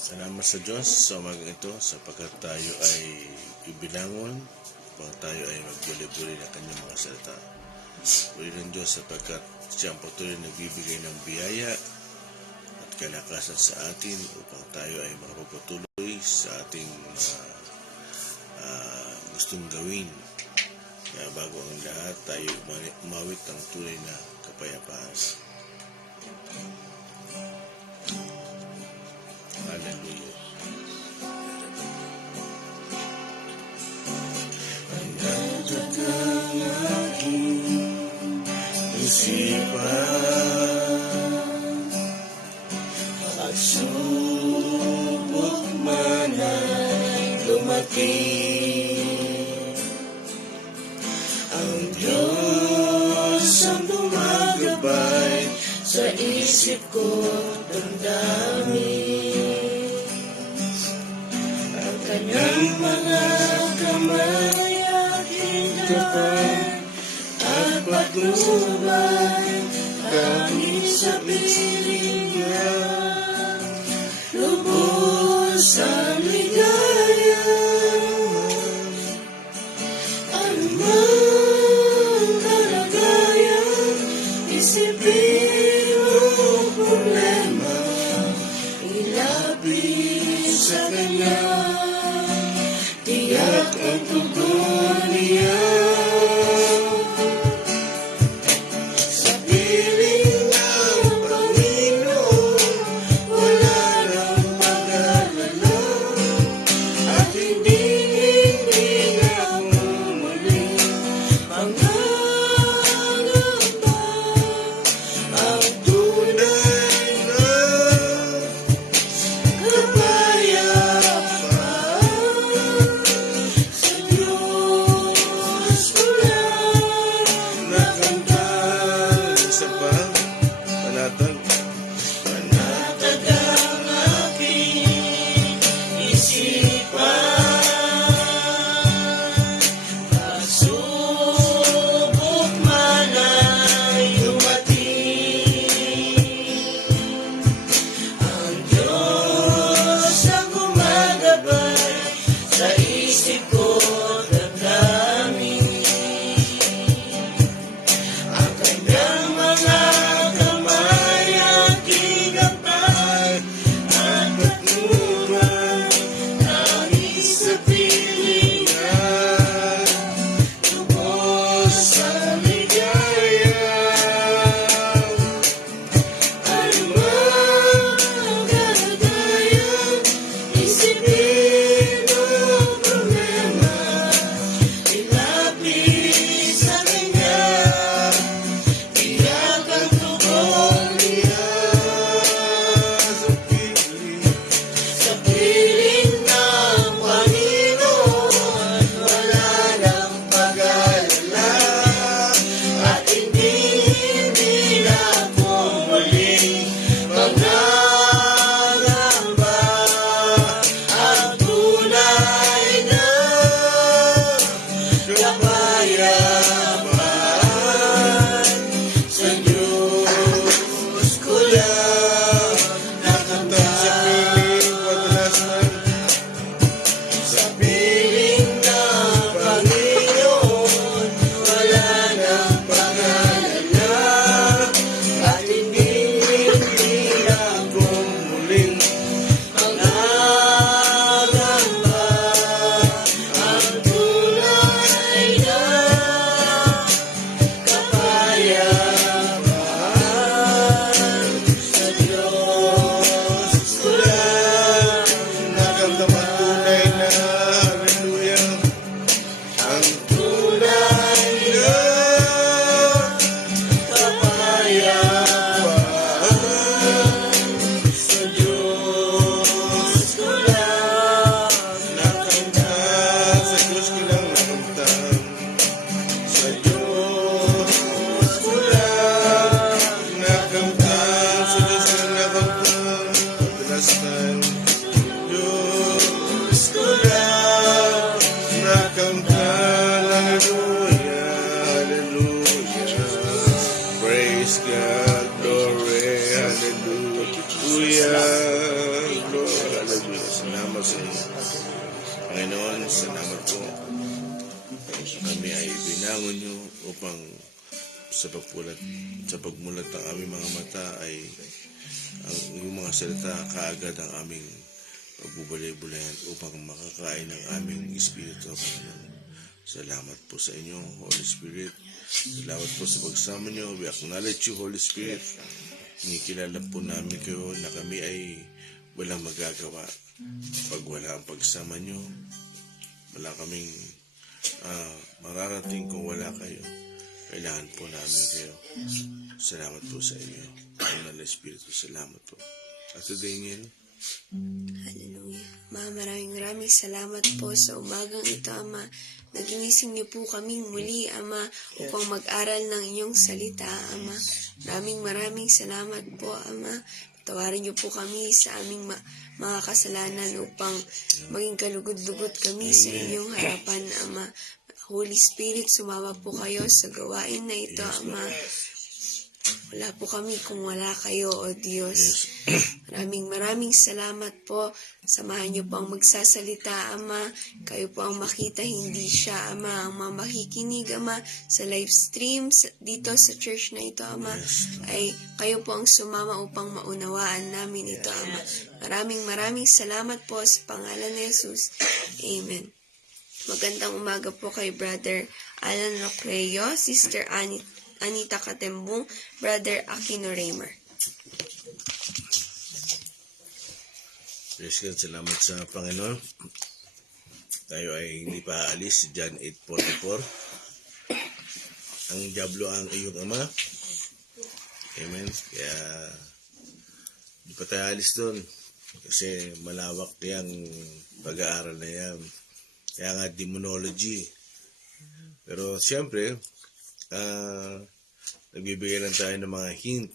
Salamat sa Diyos sa umagang ito sapagkat tayo ay ibilangon upang tayo ay magbuli-buli ng kanyang mga salita. Puri ng Diyos sapagkat siya ang patuloy nagbibigay ng biyaya at kalakasan sa atin upang tayo ay makapagpatuloy sa ating gustong gawin. Kaya bago ang lahat, tayo umawit ng tunay na kapayapaan. Hallelujah. Panatag ang aking isipan, pagsubok man ay dumating, ang Diyos ang gumagabay sa isip ko damdamin. Ang kanyang mga kamay aking gabay at patnubay, tanging sa piling niya lubos ang ligaya. Anumang kalagayan, isipin ang problema, ilapit sa kanya, tiyak ang tugon niya. Sa piling ng Panginoon, wala nang pag-alala, at hindi na mumuling pangangamba. Ang tunay na kapayapaan sa Diyos ko lang nakamtan. Isa pa, panatag. Panatag ang aking isipan, pagsubok man ay dumating, ang Diyos ang gumagabay sa isip ko damdamin. Ang kanyang mga kamay aking gabay at patnubay, tanging sa piling niya lubos ang ligaya. Anumang kalagayan, isipin ang problema, ilapit sa kanya, tiyak ang tugon niya. Sa piling ng Panginoon, wala nang pag-alala, at hindi na ako muling mangangamba. Ang tunay na kapayapaan sa Diyos ko lang nakamtan. Sa piling ng Panginoon, wala nang pag-alala, at hindi na ako muling mangangamba. Ang tunay na kapayapaan sa Diyos ko lang nakamtan. Tunay na, hallelujah. Ang tunay na kapayapaan sa Diyos ko lang nakamtan. Sa Diyos ko lang nakamtan. Sa Diyos ko lang nakamtan. Sa Diyos ko lang nakamtan. Pagdalastan. Diyos ko lang nakamtan. Hallelujah, hallelujah. Praise God, glory, hallelujah. Glory, hallelujah. Panginoon, salamat po. Kami ay binangon nyo upang sa pagmulat ng aming mga mata ay ang iyong mga salita kaagad ang aming pagbubulay-bulayan upang makakain ng aming Espiritu, Panginoon. Salamat po sa inyo, Holy Spirit. Salamat po sa pagsama nyo. We acknowledge you, Holy Spirit. Inikilala po namin kayo na kami ay walang magagawa. Pag wala ang pagsama nyo, wala kaming mararating kung wala kayo. Kailangan po namin kayo. Salamat po sa inyo. Ang Espiritu, salamat po. At Daniel, Hallelujah. Maraming salamat po sa umagang ito, Ama. Naginising niyo po kaming muli, Ama, upang mag-aral ng inyong salita, Ama. Maraming salamat po, Ama. Patawarin niyo po kami sa aming mga kasalanan upang maging kalugod-lugod kami sa inyong harapan, Ama. Holy Spirit, sumama po kayo sa gawain na ito, Ama. Wala po kami kung wala kayo, O Diyos. Maraming salamat po. Samahan niyo po ang magsasalita, Ama. Kayo po ang makita, hindi siya, Ama. Ang mga makikinig, Ama, sa live stream dito sa church na ito, Ama, ay kayo po ang sumama upang maunawaan namin ito, Ama. Maraming salamat po sa pangalan ni Jesus. Amen. Magandang umaga po kay Brother Alan Locreo, Sister Anita Katembong, Brother Aquino Raymer. praise God, salamat sa Panginoon. Tayo ay hindi pa aalis, John 8:44. Ang diablo ang iyong ama. Amen. Kaya hindi pa tayo alis doon. Kasi malawak yung pag-aaral na yan. Kaya nga demonology. Pero siyempre, nagbibigay lang tayo ng mga hint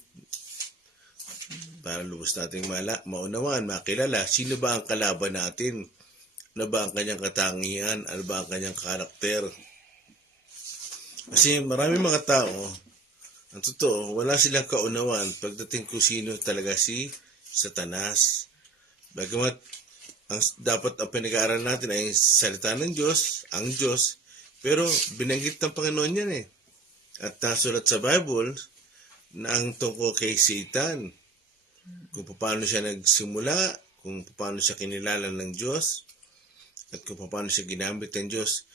para lubos nating maunawaan, makilala, sino ba ang kalaban natin? Ano ba ang kanyang katangian? Ano ba ang kanyang karakter? Kasi marami mga tao, ang totoo, wala silang kaunawaan pagdating kung sino talaga si Satanas. Bagamat dapat ang pinag-aaral natin ay salita ng Diyos, ang Diyos, pero binanggit ng Panginoon yan eh. At nasulat sa Bible na ang tungkol kay Satan, kung paano siya nagsimula, kung paano siya kinilala ng Diyos, at kung paano siya ginamit ng Diyos,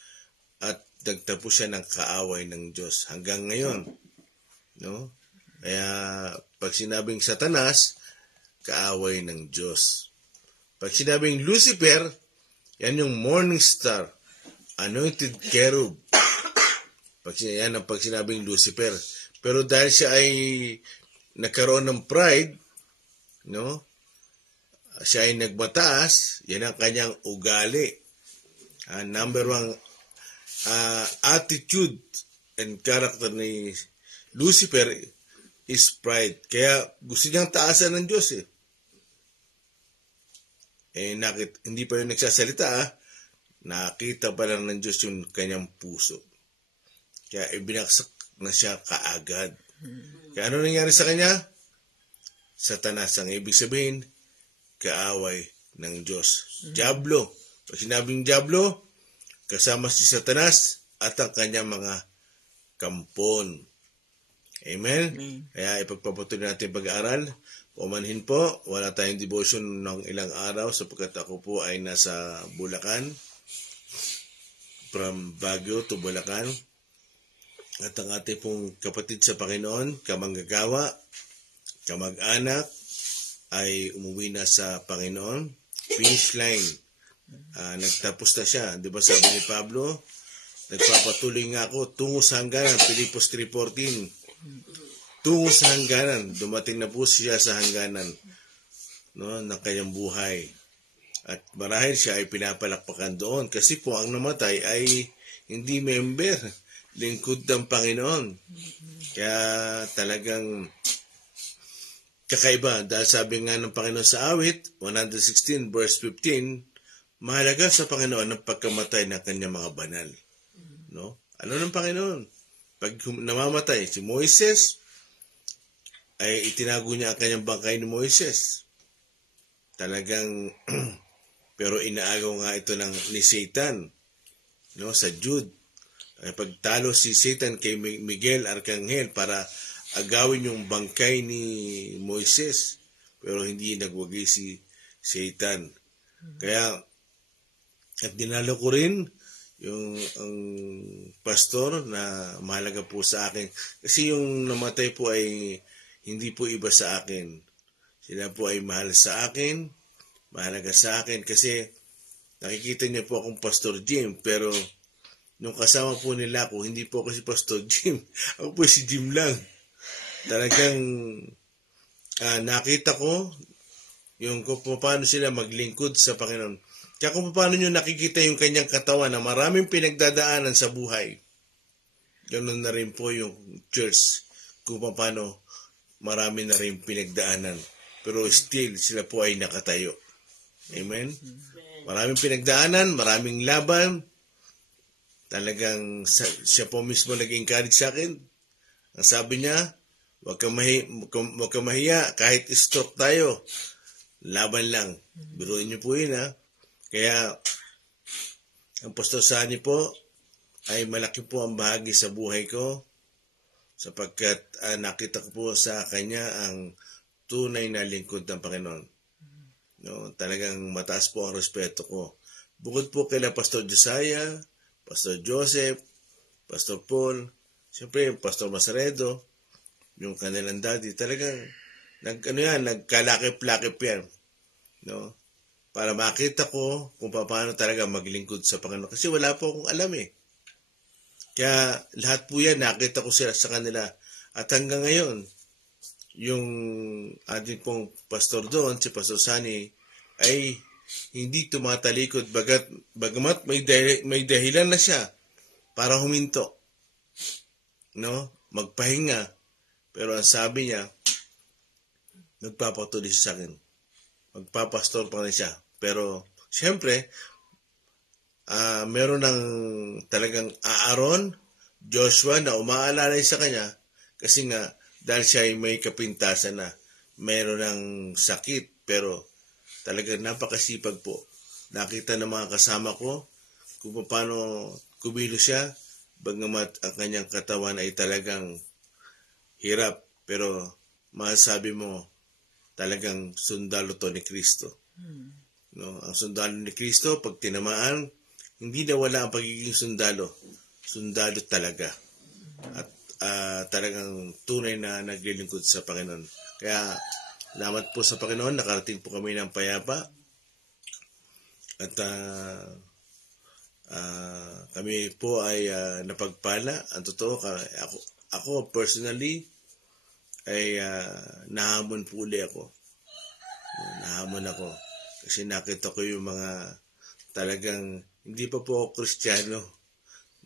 at nagtapos siya ng kaaway ng Diyos hanggang ngayon. No? Kaya pag sinabing Satanas, kaaway ng Diyos. Pag sinabing Lucifer, yan yung morning star, anointed cherub. Yan ang pag sinabing Lucifer. Pero dahil siya ay nagkaroon ng pride, no? Siya ay nagmataas, yan ang kanyang ugali. Number one attitude and character ni Lucifer is pride. Kaya gusto niyang taasan ng Diyos eh. Hindi pa yung nagsasalita, nakita pa lang ng Diyos yung kanyang puso. Kaya ibinaksak na siya kaagad. Kaya ano nangyari sa kanya? Satanas ang ibig sabihin, kaaway ng Diyos. Diablo. Pag sinabing Diablo, kasama si Satanas at ang kanyang mga kampon. Amen? Kaya ipagpapatuloy natin pag-aaral. Pumanhin po, wala tayong devotion ng ilang araw sapagkat ako po ay nasa Bulacan. From Baguio to Bulacan. At ang ating pong kapatid sa Panginoon, kamanggagawa, kamag-anak, ay umuwi na sa Panginoon. Finish line. Nagtapos na siya. Di ba sabi ni Pablo, nagpapatuloy nga ako tungo sa hangganan. Pilipos 3:14. Tungo sa hangganan. Dumating na po siya sa hangganan, no, ng kanyang buhay. At marahil siya ay pinapalakpakan doon. Kasi po ang namatay ay hindi member. Lingkod ng Panginoon. Kaya talagang kakaiba. Dahil sabi nga ng Panginoon sa awit, 116 verse 15, mahalaga sa Panginoon ang pagkamatay ng kanyang mga banal. No? Ano ng Panginoon? Pag namamatay si Moises, ay itinago niya ang kanyang bangkay ni Moises. Talagang Pero inaagaw nga ito ni Satan, no, sa Jude. Pagtalo si Satan kay Miguel Arcangel para agawin yung bangkay ni Moises. Pero hindi nagwagi si Satan. Kaya, at dinalo ko rin ang pastor na mahalaga po sa akin. Kasi yung namatay po ay hindi po iba sa akin. Sila po ay mahal sa akin, mahalaga sa akin kasi nakikita niyo po akong Pastor Jim, pero nung kasama po nila ako, hindi po ako si Pastor Jim. Ako po si Jim lang. Talagang nakita ko yung kung paano sila maglingkod sa Panginoon. Kaya kung paano nyo nakikita yung kanyang katawan na maraming pinagdadaanan sa buhay, ganoon na rin po yung church kung paano marami na rin pinagdaanan. Pero still, sila po ay nakatayo. Amen? Maraming pinagdaanan, maraming laban. Talagang siya po mismo nag-encourage sa akin. Ang sabi niya, huwag kang mahiya, kahit stroke tayo, laban lang. Biruin niyo po yun, ha? Kaya, ang Pastor Sani po ay malaki po ang bahagi sa buhay ko sapagkat nakita ko po sa kanya ang tunay na lingkod ng Panginoon. No, talagang mataas po ang respeto ko. Bukod po kay Pastor Josiah, Pastor Joseph, Pastor Paul, siyempre Pastor Masaredo, yung kanilang daddy, talagang nagkalakip-lakip yan. No? Para makita ko kung paano talaga maglingkod sa Panginoon. Kasi wala po akong alam eh. Kaya lahat po yan, nakita ko sila sa kanila. At hanggang ngayon, yung ating pong pastor doon, si Pastor Sani, ay hindi tumatalikod bagamat may dahilan na siya para huminto. No? Magpahinga. Pero ang sabi niya, nagpapatuloy sa akin. Magpapastor pa rin siya. Pero, siyempre, meron ng talagang Aaron, Joshua na umaalalay sa kanya kasi nga, dahil siya ay may kapintasan na meron ng sakit, pero talagang napakasipag po. Nakita ng mga kasama ko kung paano kumilo siya, bagamat ang kanyang katawan ay talagang hirap. Pero, masasabi mo, talagang sundalo to ni Kristo. No, ang sundalo ni Kristo, pag tinamaan, hindi nawala ang pagiging sundalo. Sundalo talaga. At talagang tunay na naglilingkod sa Panginoon. Kaya, salamat po sa Panginoon, nakarating po kami ng payapa. At kami po ay napagpala. Ang totoo, ako personally, ay nahamon po uli ako. Nahamon ako. Kasi nakita ko yung mga talagang hindi pa po ako Kristiyano,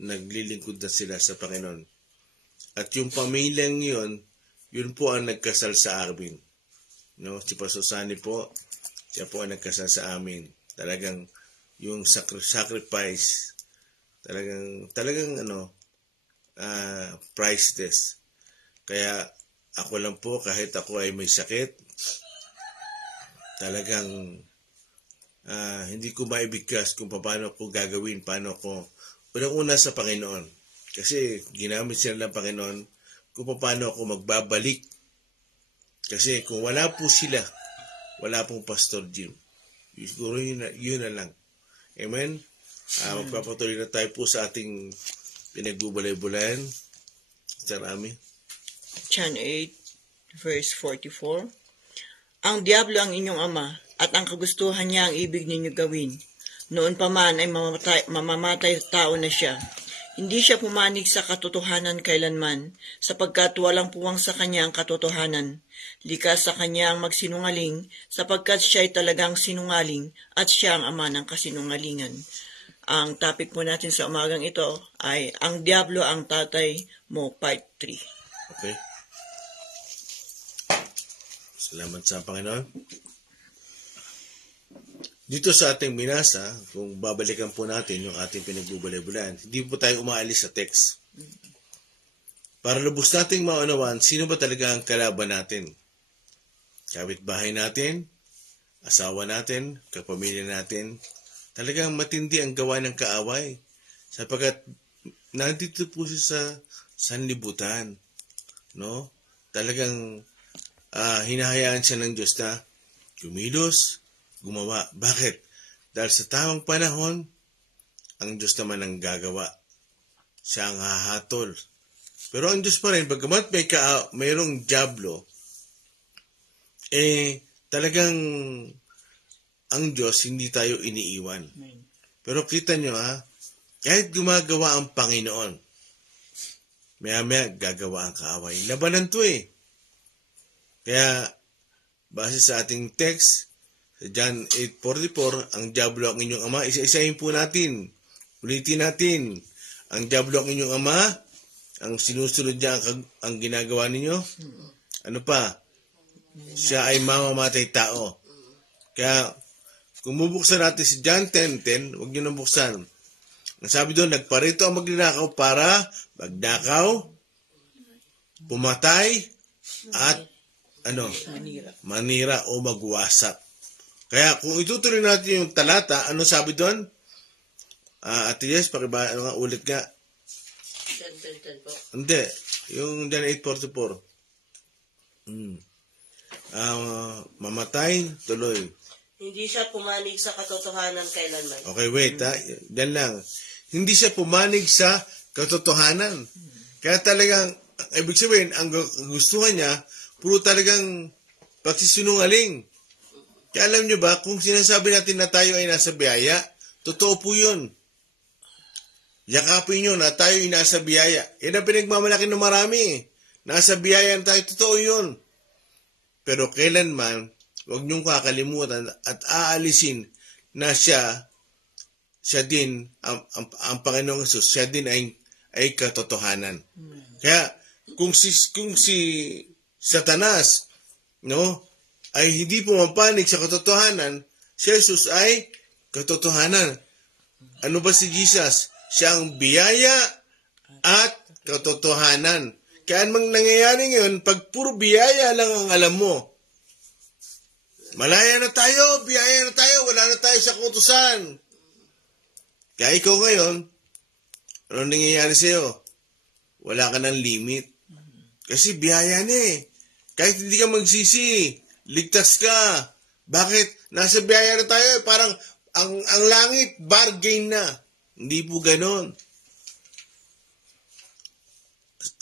naglilingkod na sila sa Panginoon. At yung pamilyang yun po ang nagkasal sa amin. No? Si Pastor Sani po, siya po ang nagkasal sa amin. Talagang yung sacrifice, talagang priceless. Kaya ako lang po, kahit ako ay may sakit, talagang hindi ko maibigkas kung paano ko gagawin, paano ko, unang-una sa Panginoon. Kasi ginamit sila ng Panginoon kung paano ako magbabalik. Kasi kung wala po sila, wala pong Pastor Jim. Siguro yun na lang. Amen? Magpapatuloy na tayo po sa ating pinagbubulay-bulayan. Sir Ami. John 8, verse 44. Ang diablo ang inyong ama, at ang kagustuhan niya ang ibig ninyo gawin. Noon pa man ay mamamatay tao na siya. Hindi siya pumanig sa katotohanan kailanman, sapagkat walang puwang sa kanya ang katotohanan. Likas sa kanya ang magsinungaling, sapagkat siya ay talagang sinungaling, at siya ang ama ng kasinungalingan. Ang topic po natin sa umagang ito ay Ang Diablo ang Tatay Mo, Part 3. Okay. Salamat sa Panginoon. Dito sa ating binasa, kung babalikan po natin yung ating pinagbubulay-bulayan, hindi po tayo umaalis sa text. Para lubos nating maunawaan, sino ba talaga ang kalaban natin? Kapitbahay natin, asawa natin, kapamilya natin, talagang matindi ang gawa ng kaaway. Sapagkat nandito po siya sa sanlibutan. No? Talagang hinahayaan siya ng Diyos na kumilos, gumawa. Bakit? Dahil sa tamang panahon, ang Diyos naman ang gagawa. Siya ang hahatol. Pero ang Diyos pa rin, bagamat mayroong dyablo, talagang ang Diyos, hindi tayo iniiwan. Pero kita nyo kahit gumagawa ang Panginoon, maya-maya gagawa ang kaaway. Labanan to Kaya, base sa ating text, sa John 8:44, ang dyablo ang inyong ama. Isa-isahin po natin. Ulitin natin. Ang dyablo ang inyong ama, ang sinusunod niya ang ginagawa ninyo. Ano pa? Siya ay mamamatay tao. Kaya, kung bubuksan natin si John 10:10, huwag niyo nang buksan. Ang sabi doon, nagparito ang magnanakaw para magnakaw, pumatay, at manira o magwasak. Kaya kung itutuloy natin yung talata, ano sabi doon? Ate Yes, ulit nga. 10 po. Hindi, yung John 8:44. Mamatay, tuloy. Hindi siya pumanig sa katotohanan kailanman. Okay, wait Diyan lang. Hindi siya pumanig sa katotohanan. Kaya talagang, ibig sabihin, ang gustuhan niya, puro talagang pagsisinungaling. Kaya alam niyo ba, kung sinasabi natin na tayo ay nasa biyaya, totoo po yun. Yakapin nyo na tayo ay nasa biyaya. Yan ang pinagmamalaki ng marami. Nasa biyaya tayo, totoo yun. Pero kailanman, huwag niyong kakalimutan at aalisin na siya din, ang Panginoong Jesus, siya din ay katotohanan. Kaya, kung si Satanas, ay hindi pumapanig sa katotohanan, si Jesus ay katotohanan. Ano ba si Jesus? Siya ang biyaya at katotohanan. Kaya anong nangyayari ngayon, pag puro biyaya lang ang alam mo, malaya na tayo, biyaya na tayo, wala na tayo sa kautusan. Kaya ikaw ngayon, anong nangyayari sa'yo? Wala ka ng limit. Kasi biyaya na Kahit hindi ka magsisi, ligtas ka. Bakit? Nasa biyaya na tayo, parang ang langit, bargain na. Hindi po ganon.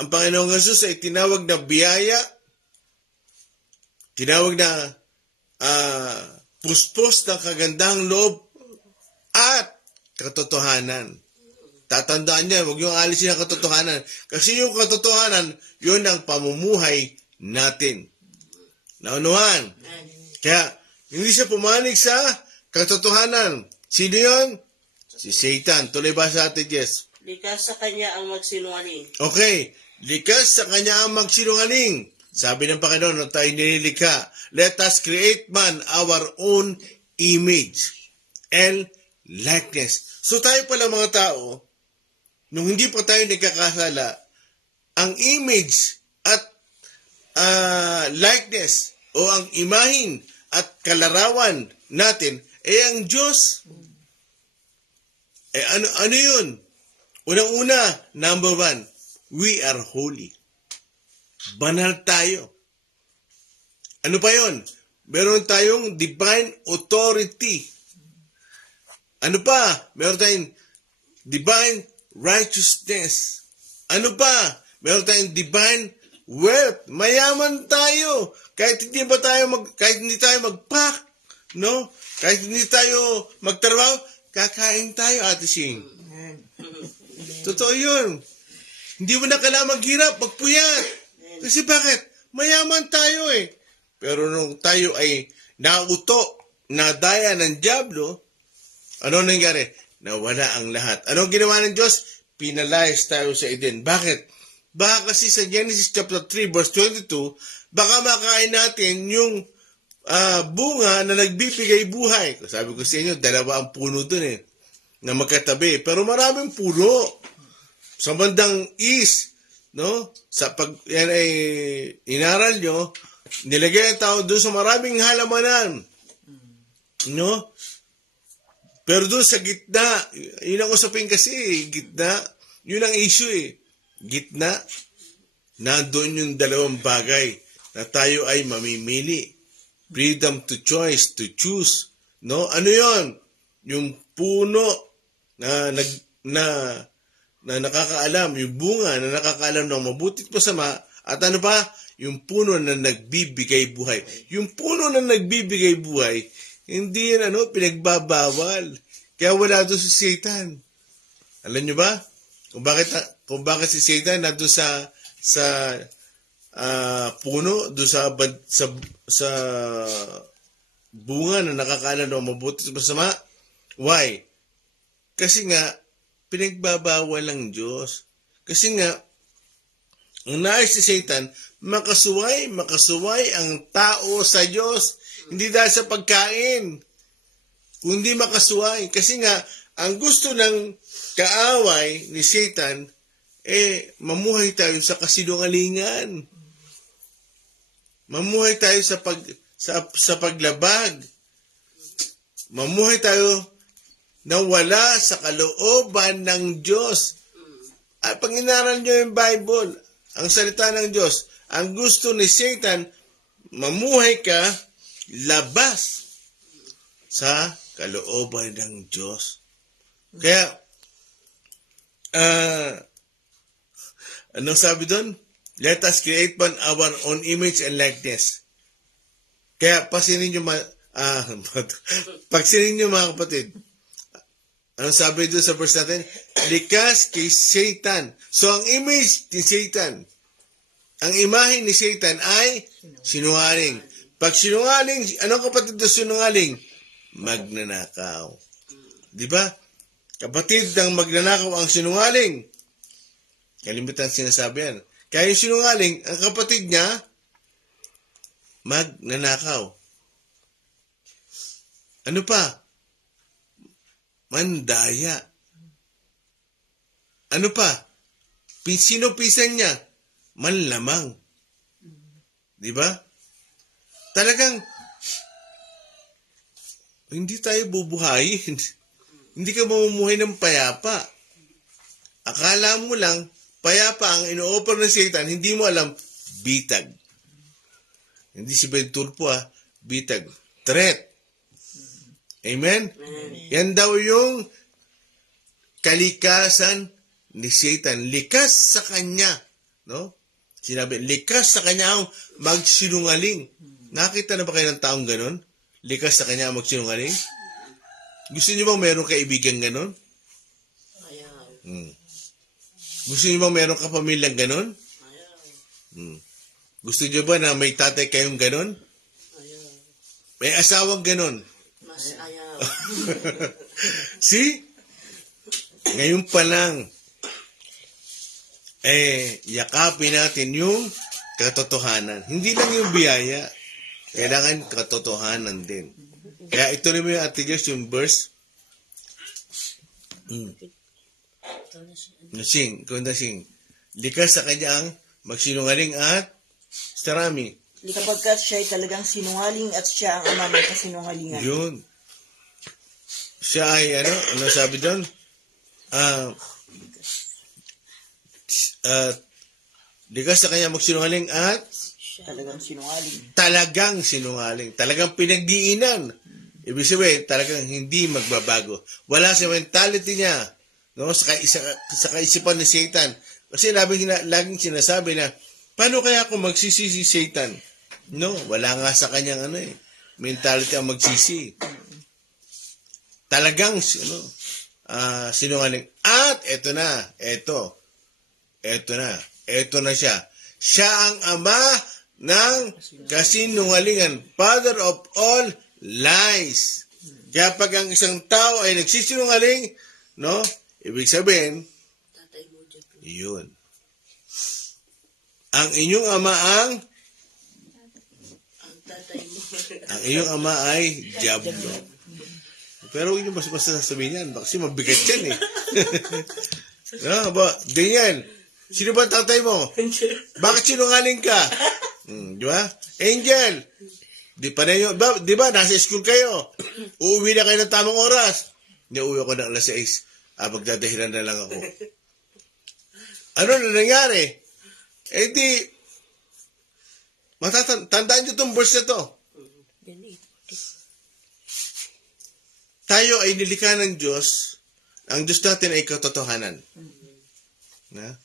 Ang Panginoong Jesus ay tinawag na biyaya, tinawag na puspos ng kagandahang loob at katotohanan. Tatandaan niya, huwag yung alisin ang katotohanan. Kasi yung katotohanan, yun ang pamumuhay natin. Naunuhan. Kaya, hindi siya pumanig sa katotohanan. Sino yun? Si Satan. Tuloy ba sa atin, Jess? Likas sa kanya ang magsinungaling. Okay. Likas sa kanya ang magsinungaling. Sabi ng Panginoon, nung tayo nililikha, let us create man our own image and likeness. So tayo pala mga tao, nung hindi pa tayo nagkakasala, ang image at likeness o ang imahin at kalarawan natin ay ang Diyos. Ano yun? Unang-una, number 1, we are holy. Banal tayo. Ano pa yun? Meron tayong divine authority. Ano pa? Meron tayong divine righteousness. Ano pa? Meron tayong divine wealth. Mayaman tayo. Kahit hindi tayo mag-pack, no? Kahit hindi tayo magtrabaho, kakain tayo, Ate Shing. Totoo yun. Hindi mo na kailangan maghirap, magpuyat. Kasi bakit? Mayaman tayo Pero nung tayo ay nauto, nadaya ng dyablo, ano nangyari? Nawala ang lahat. Anong ginawa ng Diyos? Pinalayas tayo sa Eden. Bakit? Baka kasi sa Genesis chapter 3 verse 22, baka makain natin yung bunga na nagbibigay buhay. Sabi ko sa inyo, 2 ang puno dun na magkatabi. Pero maraming puno. Sa bandang east, no? Sa pag yan ay inaral nyo, nilagay ang tao doon sa maraming halamanan. No? Pero doon sa gitna, yun ang usapin kasi, gitna, yun ang issue eh. Gitna, nandoon yung dalawang bagay na tayo ay mamimili. Freedom to choice, to choose. No? Ano yon? Yung puno na nakakaalam, yung bunga na nakakaalam ng mabuti at masama, at ano pa? Yung puno na nagbibigay buhay. Yung puno na nagbibigay buhay, hindi yan pinagbabawal. Kaya wala doon si Satan. Alam nyo ba? Kung bakit si Satan nandun sa puno, doon sa bunga na nakakaalam ng mabuti at masama. Why? Kasi nga, pinagbabawal ng Diyos. Kasi nga, ang nais si Satan, makasuway ang tao sa Diyos. Hindi dahil sa pagkain, kundi makasuway. Kasi nga, ang gusto ng kaaway ni Satan, mamuhay tayo sa kasinungalingan. Mamuhay tayo sa paglabag. Mamuhay tayo na wala sa kalooban ng Diyos. At pag inaral nyo yung Bible, ang salita ng Diyos, ang gusto ni Satan, mamuhay ka labas sa kalooban ng Diyos. Kaya, anong sabi doon? Let us create our own image and likeness. Kaya, pansinin nyo mga kapatid, anong sabi doon sa verse natin? Likas kay Satan. So, ang image ni Satan, ang imahe ni Satan ay sinungaling. Pag sinungaling, anong kapatid na sinungaling? Magnanakaw. Di ba? Kapatid ng magnanakaw ang sinungaling. Kalimutan sinasabi yan. Kaya yung sinungaling, ang kapatid niya, magnanakaw. Ano pa? Mandaya. Ano pa? Sino pisan niya? Manlamang. Di ba? Talagang, hindi tayo bubuhayin. Hindi ka mamumuhay ng payapa. Akala mo lang, payapa ang ino-offer ng Satan, hindi mo alam, bitag. Hindi si Ben Turpo bitag. Threat. Amen? Yan daw yung kalikasan ni Satan. Likas sa kanya. No? Sinabi, likas sa kanya ang magsinungaling. Nakita na ba kayo ng taong ganon? Likas sa kanya ang magsinungaling? Gusto niyo bang meron kaibigan ganon? Gusto niyo bang meron kapamilyang ganon? Gusto niyo ba na may tatay kayong ganon? May asawang ganon? Mas ayaw. See? Ngayon pa lang, yakapin natin yung katotohanan. Hindi lang yung biyaya. Kailangan katotohanan din. Kaya ito rin mo yung Ate Joyce, yung verse. Nasing, kung nasing. Likas sa kanya ang magsinungaling at sarami. Kapagkat siya ay talagang sinungaling at siya ang ama ng kasinungalingan. Yun. Siya ay, ano sabi doon? Likas sa kanya magsinungaling at Talagang sinungaling. talagang sinungaling. Talagang pinagdiinan. Ibig sabihin, talagang hindi magbabago. Wala sa mentality niya. No? Sa kaisipan ni Satan. Kasi laging sinasabi na, paano kaya kung magsisi si Satan? No, wala nga sa kanyang mentality ang magsisi. Talagang sinungaling. At eto na siya. Siya ang ama ng kasinungalingan. Father of all lies. Kaya pag ang isang tao ay nagsisinungaling, no? Ibig sabihin, yun. Ang inyong ama ay Diablo. Pero huwag niyo basta sasabihin yan. Kasi mabigat yan Ganyan. Sino ba tatay mo? Bakit sinungaling ka? Di ba? Angel. Di ba, nasa school kayo. Uuwi na kayo ng tamang oras. Uuwi ako ng alas 6. Magdadahilan na lang ako. Ano na nangyari? Di, tandaan nyo itong verse na to. Tayo ay nilikha ng Diyos. Ang Diyos natin ay katotohanan. Na?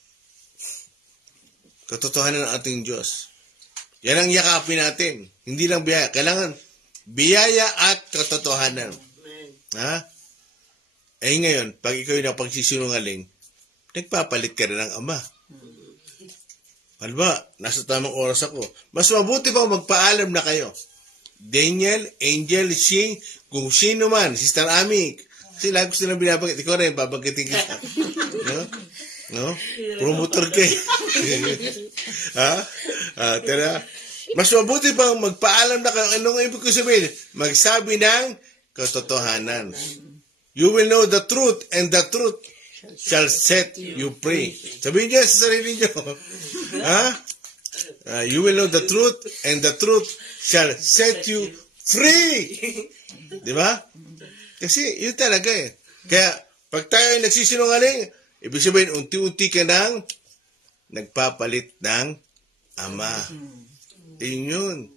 Katotohanan ng ating Diyos. Yan ang yakapin natin. Hindi lang biyaya. Kailangan biyaya at katotohanan. Ha? Ngayon, pag ikaw yung napagsisinungaling, nagpapalit ka rin ng Ama. Halba, nasa tamang oras ako. Mas mabuti pa magpaalam na kayo. Daniel, Angel, Shing, kung sino man, Sister Ami, kasi lagi ko silang binabanggit. Ikaw rin, babanggitin kita. No? Promoter ka eh. Tira, mas mabuti pang magpaalam na kayo. Anong ibig ko sabihin? Magsabi ng katotohanan. You will know the truth and the truth shall set you free. Sabihin niyo sa sarili niyo. You will know the truth and the truth shall set you free. Di ba? Kasi yun talaga eh. Kaya pag tayo ay nagsisinungaling, ibig sabihin, unti-unti ka nang nagpapalit ng Ama. Yun.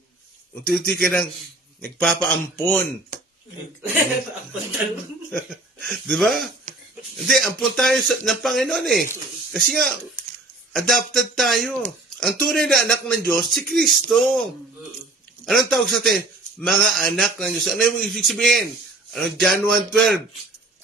Unti-unti ka nang nagpapaampon. Di ba? Hindi, ampon tayo ng Panginoon eh. Kasi nga, adopted tayo. Ang tunay na anak ng Diyos, si Kristo. Anong tawag sa atin? Mga anak ng Diyos. Ano yung ibig sabihin? John 1:12.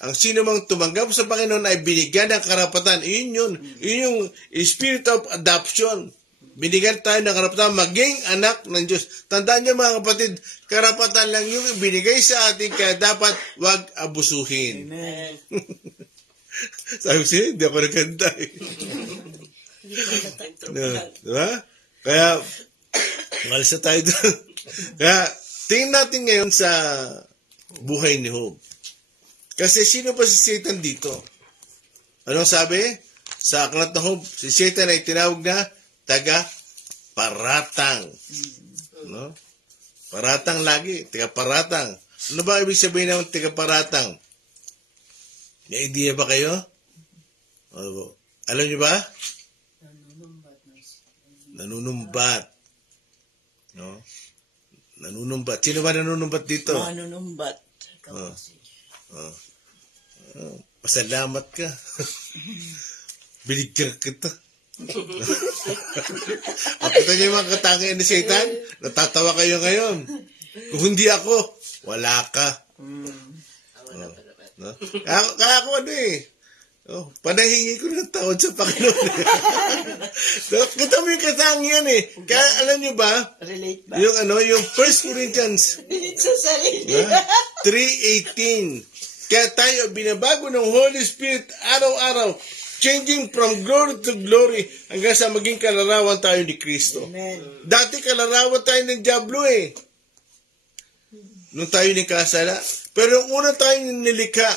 Ang sino mang tumanggap sa Panginoon ay binigyan ng karapatan. Yun yun. Yun yung spirit of adoption. Binigyan tayo ng karapatan maging anak ng Diyos. Tandaan niyo mga kapatid, karapatan lang yung binigay sa atin kaya dapat wag abusuhin. Amen. Sabi ko siya, hindi ako nagkanta eh. Diba? Kaya, malis na tayo doon. Kaya, tingnan natin ngayon sa buhay ni Job. Kasi sino pa si Satan dito? Anong sabi? Sa aklat ng Job, si Satan ay tinawag na taga-paratang. No? Paratang lagi, taga-paratang. Ano ba ibig sabihin ng taga-paratang? May idea ba kayo? Alam niyo ba? Nanunumbat. No? Nanunumbat. Sino ba nanunumbat dito? Manunumbat. Pasalamat ka. Binigyan kita. Kapag niyo yung mga katangian ni Satan, natatawa kayo ngayon. Kung hindi ako, wala ka. No? Kaya ako ano eh. Panahingi ko ng tawad sa Panginoon. Kita mo yung katangian eh. Kaya alam niyo ba? Relate ba? Yung yung 1 Corinthians Relate sa sarili. 3:18. Kaya tayo binabago ng Holy Spirit araw-araw. Changing from glory to glory hanggang sa maging kalarawan tayo ni Kristo. Amen. Dati kalarawan tayo ng Diablo eh. Nung tayo ni kasala. Pero yung una tayo nilikha,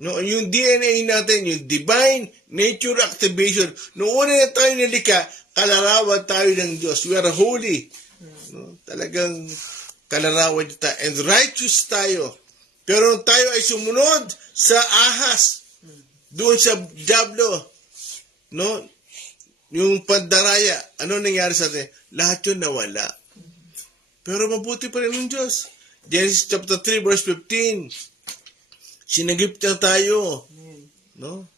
no, yung DNA natin, yung divine nature activation, nung una na tayo nilikha, kalarawan tayo ng Diyos. We are holy. No, talagang kalarawan tayo. And righteous tayo. Pero nung tayo ay sumunod sa ahas, doon sa Diablo, no, yung pandaraya, ano nangyari sa atin? Lahat yun nawala. Pero mabuti pa rin ng Diyos. Genesis chapter 3 verse 15. Sinagip niya tayo. No?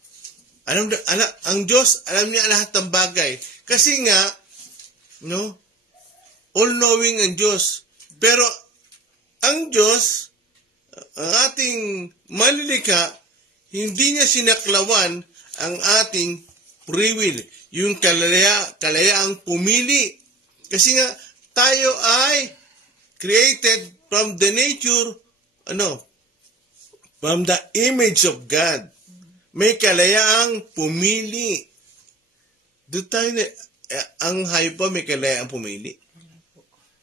Ang Diyos, alam niya lahat ng bagay. Kasi nga, no, all-knowing ang Diyos. Pero, ang Diyos, ang ating malilikha, hindi niya sinaklawan ang ating free will. Yung kalayaang pumili. Kasi nga, tayo ay created from the nature, from the image of God. May kalayaang pumili. Doon tayo ang hayop pa may kalayaang pumili.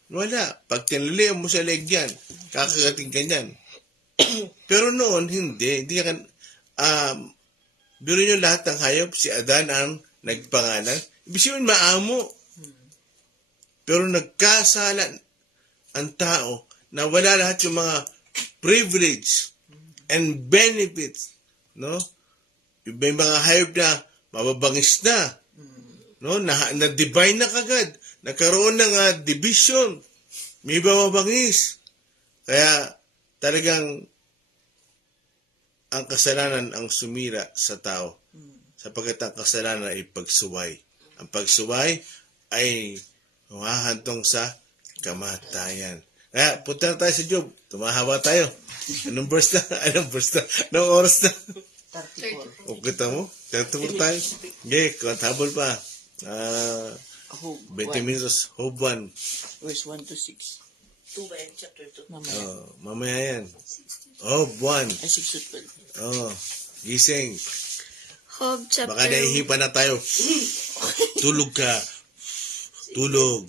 Wala. Pag tinalihan mo sa leg yan, kakagating ka yan. Pero noon, hindi. Hindi ka, biro nyo lahat ng hayop, si Adan ang nagpangalan. Ibig sabihin, maamo. Pero nagkasala. ang tao na wala lahat yung mga privilege and benefits, no? May mga hayop na mababangis na, no? Na divine na kagad. Nagkaroon ng division. May mababangis. Kaya talagang ang kasalanan ang sumira sa tao. Sapagkat ang kasalanan ay pagsuway. Ang pagsuway ay humahantong sa kamatayan. Kaya punta na tayo sa Job. Tumahaba tayo. Anong verse na? Anong verse na? Anong oras na? 34. O kita mo? 34 tayo. Okay, habol pa. Hope 20 minutos. Hope 1. verse 1 to 6. 2 ba yan? Chapter 2. Mamaya. Mamaya yan. Hope 1. Ay, 6 to 12. Gising. Job chapter Baka naihipa na tayo. Tulog ka. Tulog.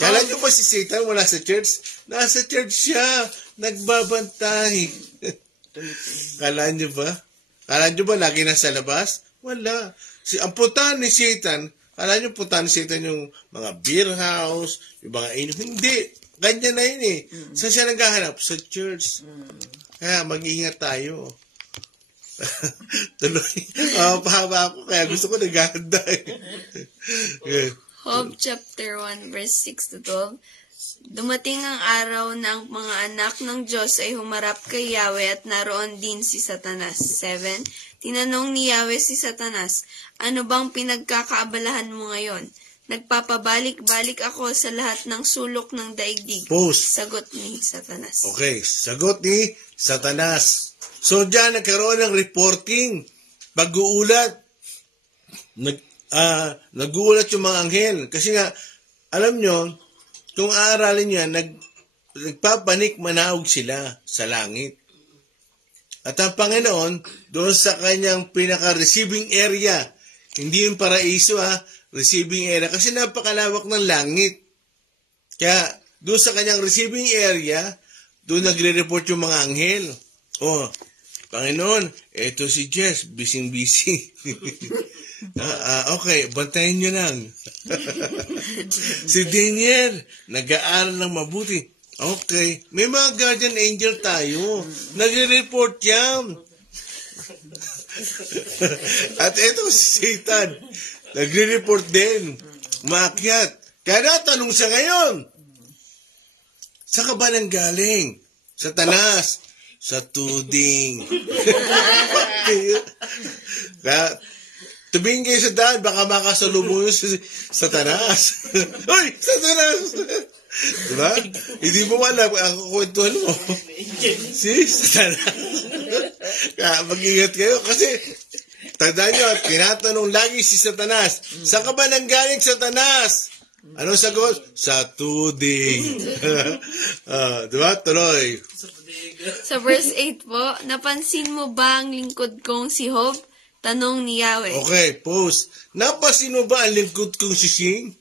Kala nyo ba si Satan wala sa church? Nasa church siya. Nagbabantay. Kala nyo ba? Kala nyo ba lagi nasa labas? Wala. Ang puntahan ni Satan, kala nyo puntahan ni Satan yung mga beer house, yung mga inom. Hindi. Ganyan na yun eh. Saan siya naghahanap? Sa church. Kaya mag-iingat tayo. Tuloy. Pahaba ako kaya gusto ko naghahanda eh. Job chapter 1 verse 6 to 12. Dumating ang araw na ang mga anak ng Diyos ay humarap kay Yahweh at naroon din si Satanas. 7. Tinanong ni Yahweh si Satanas, ano bang pinagkakaabalahan mo ngayon? Nagpapabalik-balik ako sa lahat ng sulok ng daigdig. Post. Sagot ni Satanas. Okay, sagot ni Satanas. So diyan nagkaroon ng reporting, pag-uulat. Nag-uulat yung mga anghel. Kasi nga, alam nyo, kung aaralin niya, nagpapanik manawag sila sa langit. At ang Panginoon, doon sa kanyang pinaka-receiving area, hindi yung paraiso receiving area, kasi napakalawak ng langit. Kaya, doon sa kanyang receiving area, doon nagre-report yung mga anghel. Panginoon, eto si Jess, busy-busy. Okay, bantayan nyo lang. Si Daniel, nag-aaral ng mabuti. Okay, may mga guardian angel tayo. Nagre-report yan. At eto si Satan, nagre-report din. Maakyat. Kaya natanong siya ngayon, saan ka ba nang galing? Sa talas. Sa tuding. Kaya, tumingin kayo sa daan, baka makasalubong yun sa tanas. Uy! Sa tanas! Diba? Hindi mo alam ang kukwentuhan mo. Sa tanas. Kaya mag-ingat kayo kasi tandaan nyo, tinatanong lagi si Satanas, saan ka ba nanggaling Satanas? Anong sagot? Sa tuding. Diba? Tuloy. Sa verse 8 po, napansin mo ba ang lingkod kong si Job? Tanong ni Yahweh. Okay, pause. Napasin mo ba ang lingkod kong si Sing?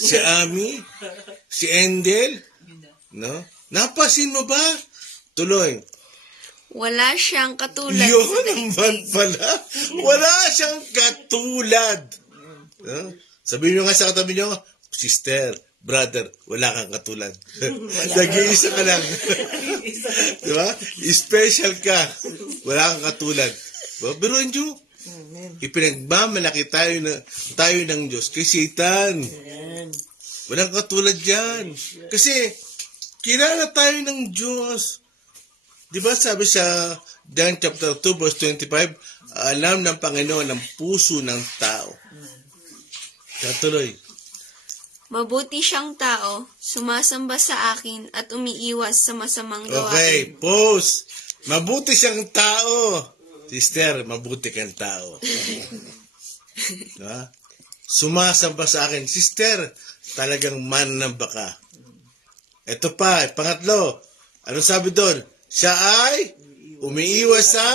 Si Ami? Si Endel? No? Napasin mo ba? Tuloy. Wala siyang katulad Yun sa naman daigdig. pala. Wala siyang katulad. No? Sabihin nyo nga sa katabi nyo, sister, brother, wala kang katulad. Nag-iisa ka lang. Diba? Special ka. Wala kang katulad. Pero nyo, ipinagmamalaki tayo ng Diyos kay Satan. Walang katulad yan. Kasi, kilala tayo ng Diyos. Diba sabi sa John chapter 2 verse 25, alam ng Panginoon ang puso ng tao. Katuloy. Mabuti siyang tao, sumasamba sa akin at umiiwas sa masamang gawain. Okay, pause. Mabuti siyang tao. Sister, mabuti kang tao. Diba? Sumasamba sa akin. Sister, talagang manamba ka. Ito pa, pangatlo. Ano sabi doon? Siya ay umiiwas sa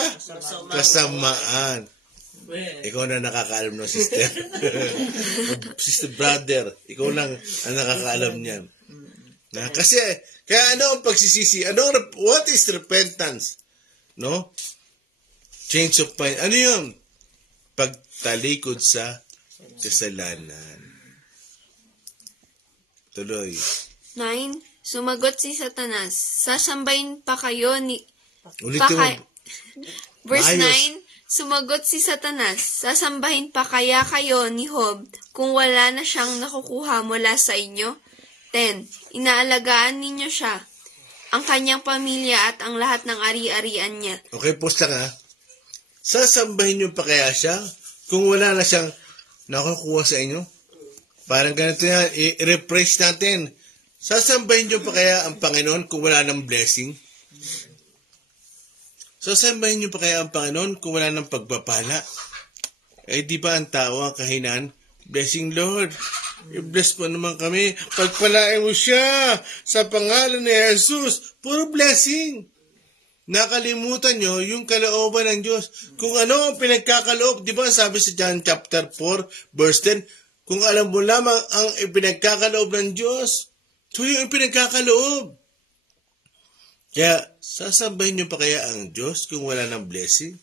kasamaan. Ikaw na nakakaalam no, sister. Sister, brother, ikaw lang ang nakakaalam niyan. Kasi, kaya ano ang pagsisisi? What is repentance? No? Change of mind. Ano yun? Pagtalikod sa kasalanan. Tuloy. 9, sumagot si Satanas, sasambahin pa kayo ni... Ulitin mo. Verse Maayos. 9, sumagot si Satanas, sasambahin pa kaya kayo ni Job kung wala na siyang nakukuha mula sa inyo? 10, inaalagaan ninyo siya, ang kanyang pamilya at ang lahat ng ari-arian niya. Okay, post lang ha. Sasambahin niyo pa kaya siya kung wala na siyang nakukuha sa inyo? Parang ganito yan, i-rephrase natin. Sasambahin niyo pa kaya ang Panginoon kung wala ng blessing? Sasambahin niyo pa kaya ang Panginoon kung wala ng pagpapala? Eh di ba ang tao ang kahinaan? Blessing Lord. I-bless mo naman kami. Pagpalain mo siya sa pangalan ni Jesus. Puro blessing. Nakalimutan nyo yung kalooban ng Diyos. Kung ano ang pinagkakaloob, di ba sabi sa John chapter 4, verse 10, kung alam mo lamang ang pinagkakaloob ng Diyos, so yung pinagkakaloob. Kaya, sasambahin nyo pa kaya ang Diyos kung wala ng blessing?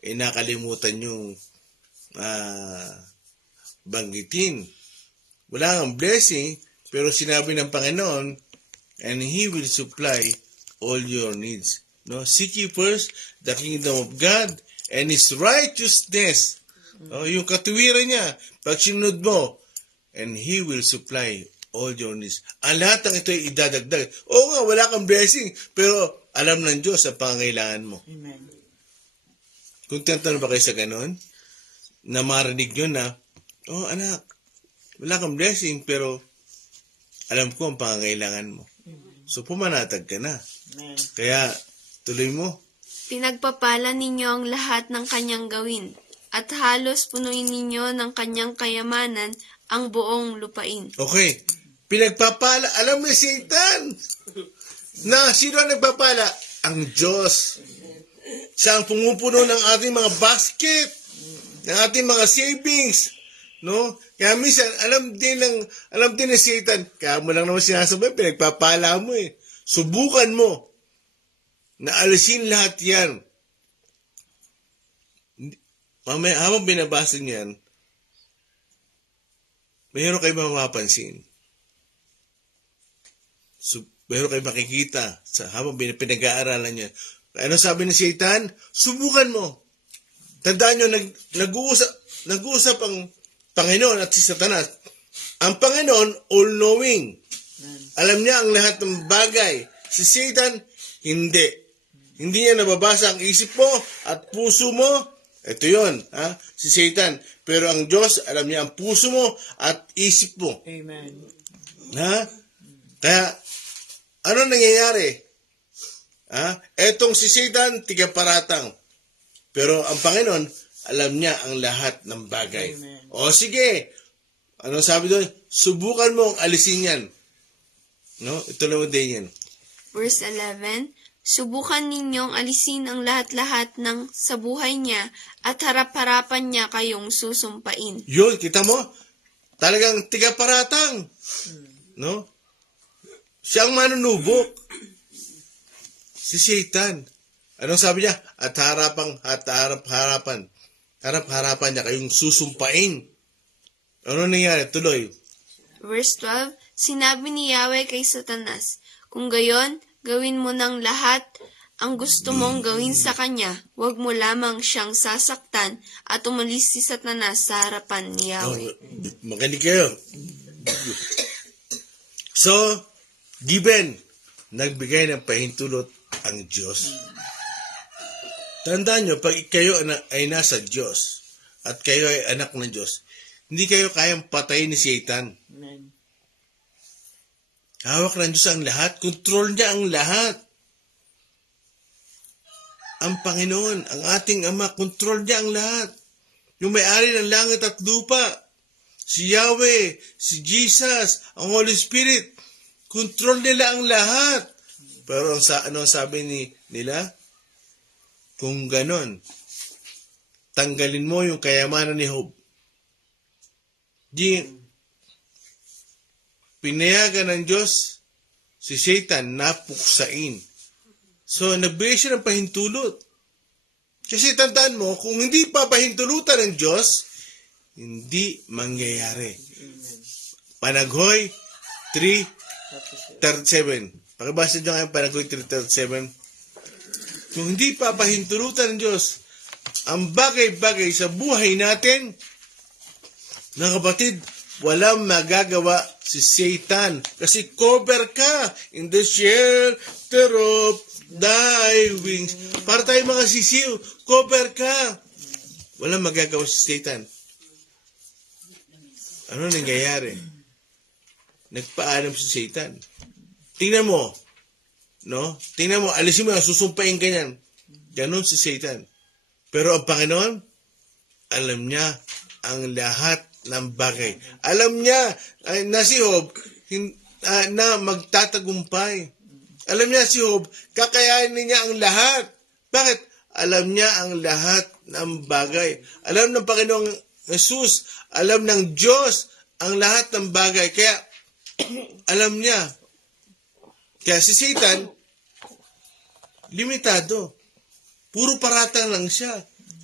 Eh, nakalimutan yung banggitin. Wala ng blessing, pero sinabi ng Panginoon, and He will supply all your needs. No, seek ye first the kingdom of God and His righteousness. Yung katuwiran niya, pag sinunod mo, and He will supply all your needs. Ang lahat ng ito ay idadagdag. Oo nga, wala kang blessing, pero alam ng Diyos ang pangangailangan mo. Amen. Kontento na ba kayo sa ganon? Na marinig nyo na, oh anak, wala kang blessing, pero alam ko ang pangangailangan mo. So pumanatag ka na. Amen. Kaya, tuloy mo. Pinagpapala ninyo ang lahat ng kanyang gawin, at halos punuin ninyo ng kanyang kayamanan ang buong lupain. Okay. Pinagpapala. Alam mo, Satan, na sino ang nagpapala? Ang Diyos. Siya ang pumupuno ng ating mga basket, ng ating mga savings. No? Kaya minsan, alam din ng Satan, kaya mo lang naman sinasabay, pinagpapala mo eh. Subukan mo na alisin lahat yan. Mamaya, habang binabasa niyan, mayroon kayo mapapansin. So, mayroon kayo makikita habang pinag-aaralan niya. Ano sabi ng Satan? Subukan mo. Tandaan nyo, nag-uusap ang Panginoon at si Satanas. Ang Panginoon, all-knowing. Alam niya ang lahat ng bagay. Si Satan, hindi. Hindi niya nababasa ang isip mo at puso mo. Ito yun, ha? Si Satan. Pero ang Diyos, alam niya ang puso mo at isip mo. Amen. Ha? Kaya, ano nangyayari? Ha? Etong si Satan, tiga-paratang. Pero ang Panginoon, alam niya ang lahat ng bagay. Amen. O sige, ano sabi doon? Subukan mo ang alisin yan. No? Ito naman din yan. Verse 11, subukan ninyong alisin ang lahat-lahat ng sa buhay niya at harap-harapan niya kayong susumpain. Yun, kita mo? Talagang tiga-paratang. No? Siyang manunubok. Si Satan. Anong sabi niya? At harap-harapan niya kayong susumpain. Ano nangyari? Tuloy. Verse 12, sinabi ni Yahweh kay Satanas, kung gayon, gawin mo ng lahat ang gusto mong gawin sa kanya, huwag mo lamang siyang sasaktan at umalis si Satanas sa harapan ni Yahweh. Makinig kayo. So, given, nagbigay ng pahintulot ang Diyos. Tandaan nyo, pag kayo ay nasa Diyos at kayo ay anak ng Diyos, hindi kayo kayang patayin ni Satan. Amen. Hawak ng Diyos ang lahat. Kontrol niya ang lahat. Ang Panginoon, ang ating Ama, kontrol niya ang lahat. Yung may-ari ng langit at lupa, si Yahweh, si Jesus, ang Holy Spirit, kontrol nila ang lahat. Pero ano sabi nila? Kung ganon, tanggalin mo yung kayamanan ni Job. Di, pinayagan ng Diyos, si Satan napuksain. So, nagbigay siya ng pahintulot. Kasi tandaan mo, kung hindi papahintulutan ng Diyos, hindi mangyayari. Panaghoy 37. Pakibasa nyo ngayon para 3:37. Kung hindi papahintulutan ng Diyos ang bagay-bagay sa buhay natin, mga kapatid, walang magagawa si Satan. Kasi cover ka in the shelter of thy wings. Para tayo mga sisiw, cover ka. Walang magagawa si Satan. Ano nangyayari? Nagpaalam si Satan. Tingnan mo, no? Tingnan mo, alisin mo, susumpain ka niyan. Ganon si Satan. Pero ang Panginoon, alam niya ang lahat ng bagay. Alam niya na si Job na magtatagumpay. Alam niya si Job, kakayanin niya ang lahat. Bakit? Alam niya ang lahat ng bagay. Alam ng Panginoong Jesus, alam ng Diyos ang lahat ng bagay. Kaya, alam niya. Kaya si Satan, limitado. Puro paratang lang siya.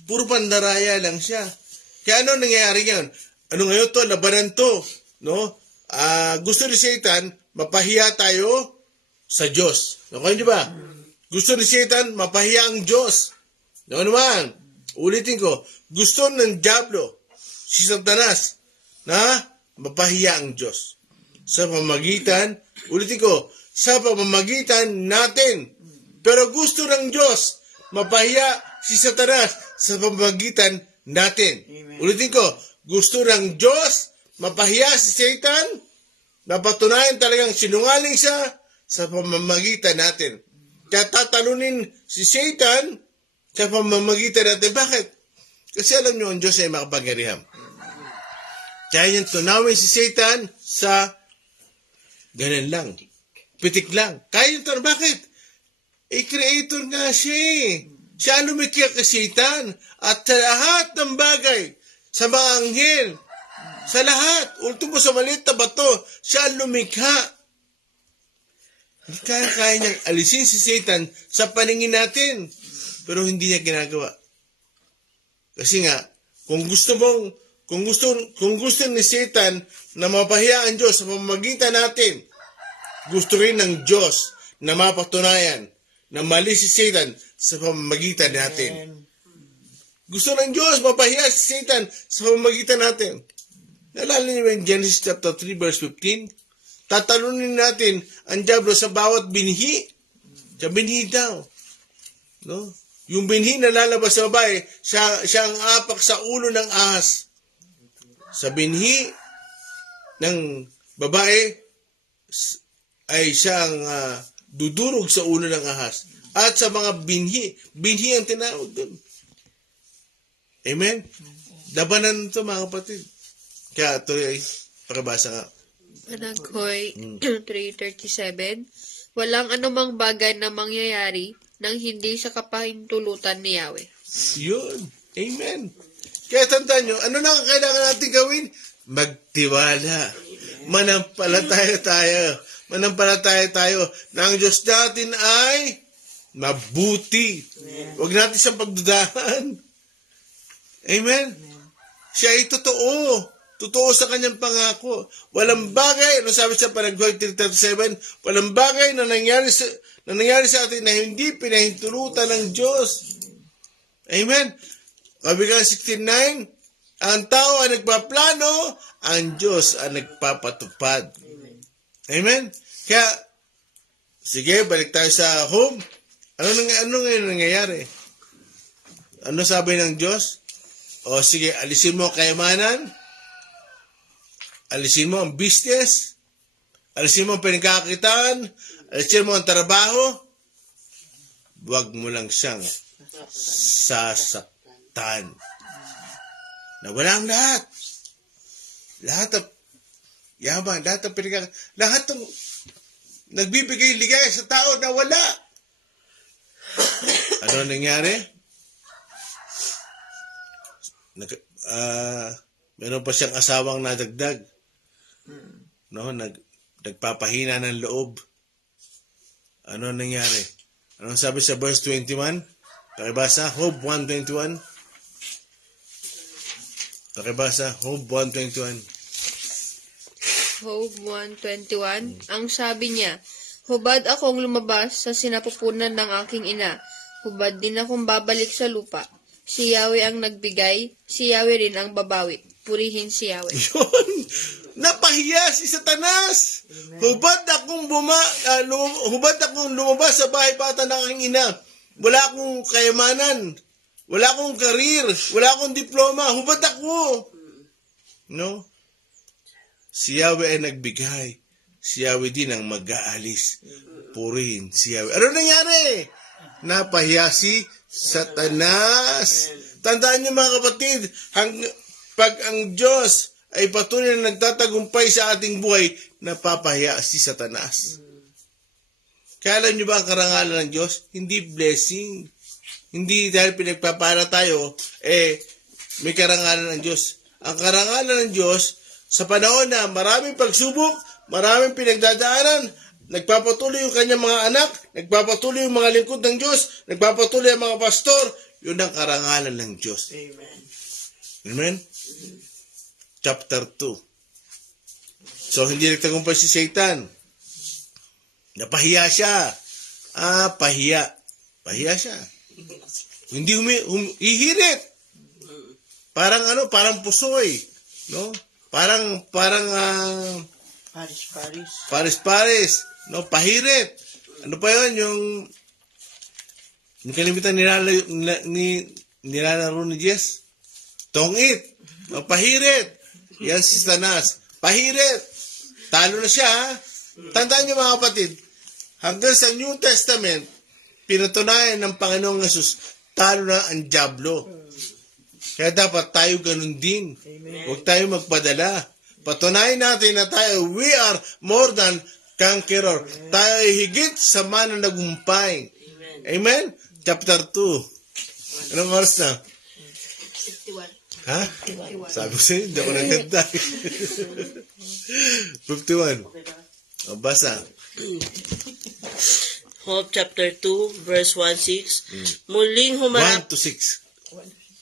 Puro pandaraya lang siya. Kaya ano nangyayari ngayon? Ano ngayon to? Labanan to. No? Gusto ni Satan, mapahiya tayo sa Diyos. Okay, di ba? Gusto ni Satan, mapahiya ang Diyos. No naman? Ulitin ko. Gusto ng Diablo, si Satanas, na mapahiya ang Diyos. Sa pamamagitan, ulitin ko, sa pamamagitan natin. Pero gusto ng Diyos, mapahiya si Satanas sa pamamagitan natin. Amen. Ulitin ko, gusto ng Diyos, mapahiya si Satan, mapatunayan talagang sinungaling siya sa pamamagitan natin. Kaya tatalunin si Satan sa pamamagitan natin. Bakit? Kasi alam nyo, ang Diyos ay makapangyarihan. Kaya niyang tunawin si Satan sa ganun lang. Pitik lang. Kaya niyang tunawin. Bakit? Creator nga siya eh. Siya ang lumikha kay Satan. At sa lahat ng bagay, sa mga anghel, sa lahat, ultimo sa maliit na bato, siya ang lumikha. Hindi kaya niyang alisin si Satan sa paningin natin. Pero hindi niya ginagawa. Kasi nga, kung gusto ni Satan na mapahiya ang Diyos sa pamamagitan natin, gusto rin ng Diyos na mapatunayan na mali si Satan sa pamamagitan natin. Gusto ng Diyos mapahiya si Satan sa pamamagitan natin. Naalala niyo ba in Genesis chapter 3 verse 15? Tatalunin natin ang Diablo sa bawat binhi. Sa binhi daw. No? Yung binhi na lalabas sa babae, siya ang apak sa ulo ng ahas. Sa binhi ng babae, ay siyang dudurog sa ulo ng ahas. At sa mga binhi ang tinawag doon. Amen? Labanan ito mga kapatid. Kaya ito ay pakibasa nga. Panaghoy 3:37. Walang anumang bagay na mangyayari nang hindi sa kapahintulutan ni Yahweh. Yun. Amen. Kaya tandaan nyo, ano na ang kailangan natin gawin? Magtiwala. Manampalataya tayo na ang Diyos natin ay mabuti. Huwag natin siyang pagdudahan. Amen? Siya ay totoo. Totoo sa kanyang pangako. Walang bagay, ano sabi sa Panaghoy 3:37, walang bagay na nangyari sa atin na hindi pinahintulutan ng Diyos. Amen? Kabilang 16:9, ang tao ay nagpaplano, ang Diyos ay nagpapatupad. Amen? Kaya, sige, balik tayo sa home. Ano ngayon nangyayari? Ano sabi ng Diyos? O sige, alisin mo ang kayamanan, alisin mo ang business, alisin mo ang pinagkakitaan, alisin mo ang trabaho, huwag mo lang siyang sasaktan. Nawala ang lahat. Lahat ng yaman, lahat ng lahat ng nagbibigay ligaya sa tao nawala. Ano nangyari? Meron pa siyang asawang nadagdag. No, nagpapahina ng loob. Ano nangyari? Anong sabi sa verse 21? Pakibasa, Job 1:21. Pakibasa, Job 1:21. Job 1:21, ang sabi niya, hubad akong lumabas sa sinapupunan ng aking ina. Hubad din akong babalik sa lupa. Si Yahweh ang nagbigay, si Yahweh rin ang babawi. Purihin si Yahweh. Yun! Napahiya si Satanas! Hubad akong lumabas sa bahay bata ng aking ina. Wala akong kayamanan. Wala akong karir. Wala akong diploma. Hubad ako! No? Si Yahweh ay nagbigay. Si Yahweh din ang mag-aalis. Purihin si Yahweh. Ano nangyari? Napahiya si Satanas. Tandaan niyo mga kapatid, pag ang Diyos ay patuloy na nagtatagumpay sa ating buhay, napapahiya si Satanas. Kaya alam niyo ba ang karangalan ng Diyos? Hindi blessing. Hindi dahil pinagpapala tayo, may karangalan ng Diyos. Ang karangalan ng Diyos, sa panahon na maraming pagsubok, maraming pinagdadaanan, nagpapatuloy yung kanyang mga anak, nagpapatuloy yung mga lingkod ng Diyos, nagpapatuloy ang mga pastor, yun ang karangalan ng Diyos. Amen. Amen? Chapter 2. So, hindi nagtagumpay si Satan. Napahiya siya. Pahiya. Pahiya siya. Hindi hihirit. Parang parang pusoy. No? Parang Paris. No, pahirit. Ano pa yun? Yung kalimutan nilalaro ni Jess? Tongit. No, pahirit. Yan si Satanas. Pahirit. Talo na siya, ha? Tandaan niyo mga kapatid, hanggang sa New Testament, pinatunayan ng Panginoong Yesus, talo na ang dyablo. Kaya dapat tayo ganun din. Huwag tayo magpadala. Patunayan natin na tayo, we are more than conqueror. Tayo ay higit sa mananagumpay. Amen? Chapter 2. Anong oras na? 51. Ha? Sabi ko sa'yo, hindi ako naganda. 51. O, basa. Job chapter 2, verse 1-6. Muling 1 humarap to 6.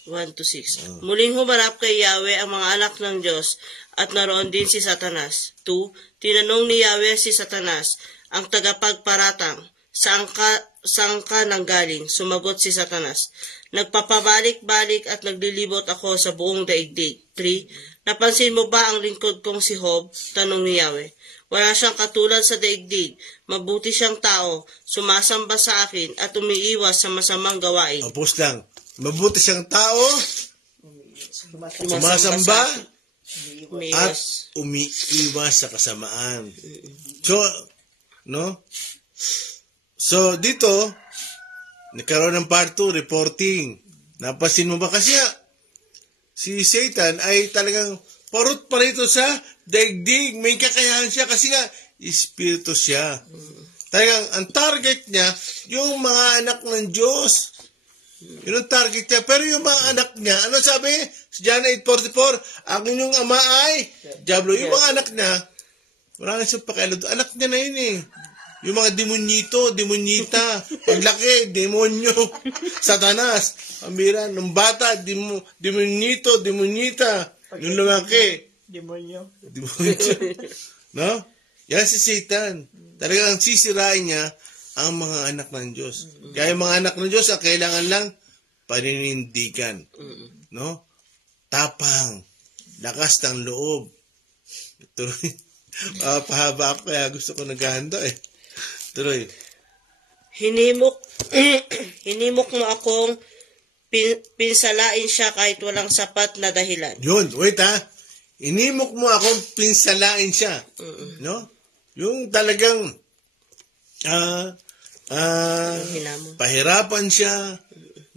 1-6. Muling humarap kay Yahweh ang mga anak ng Diyos at naroon din si Satanas. 2. Tinanong ni Yahweh si Satanas, ang tagapagparatang, saan ka nanggaling? Sumagot si Satanas, nagpapabalik-balik at naglilibot ako sa buong daigdig. 3. Napansin mo ba ang lingkod kong si Job? Tanong ni Yahweh. Wala siyang katulad sa daigdig. Mabuti siyang tao, sumasamba sa akin at umiiwas sa masamang gawain. Opos lang. Mabuti siyang tao, sumasamba, at umiiwas sa kasamaan. So, no? So, dito, nagkaroon ng part 2, reporting. Napasin mo ba kasi si Satan ay talagang parot pa rito sa daigdig. May kakayahan siya kasi nga, espiritu siya. Talagang ang target niya, yung mga anak ng Diyos. Yun ang target niya. Pero yung mga anak niya, ano sabi? Sa John 8:44, ang inyong ama ay diablo. Yung mga anak niya, wala na siyang pakialam. Anak niya na yun eh. Yung mga demonyita, paglaki, demonyo, Satanas, pambira, nung bata, demonyita, yung lumaki, Demonyo. no? Yan si Satan. Talagang sisirain niya ang mga anak ng Diyos. Kaya yung mga anak ng Diyos, ang kailangan lang paninindigan. No? Tapang. Lakas ng loob. Tuloy. Pahaba ako kaya gusto ko naghahanda eh. Tuloy. Hinimok mo akong pinsalain siya kahit walang sapat na dahilan. Yun, wait ha. Inimok mo akong pinsalain siya. No? Yung talagang pahirapan siya.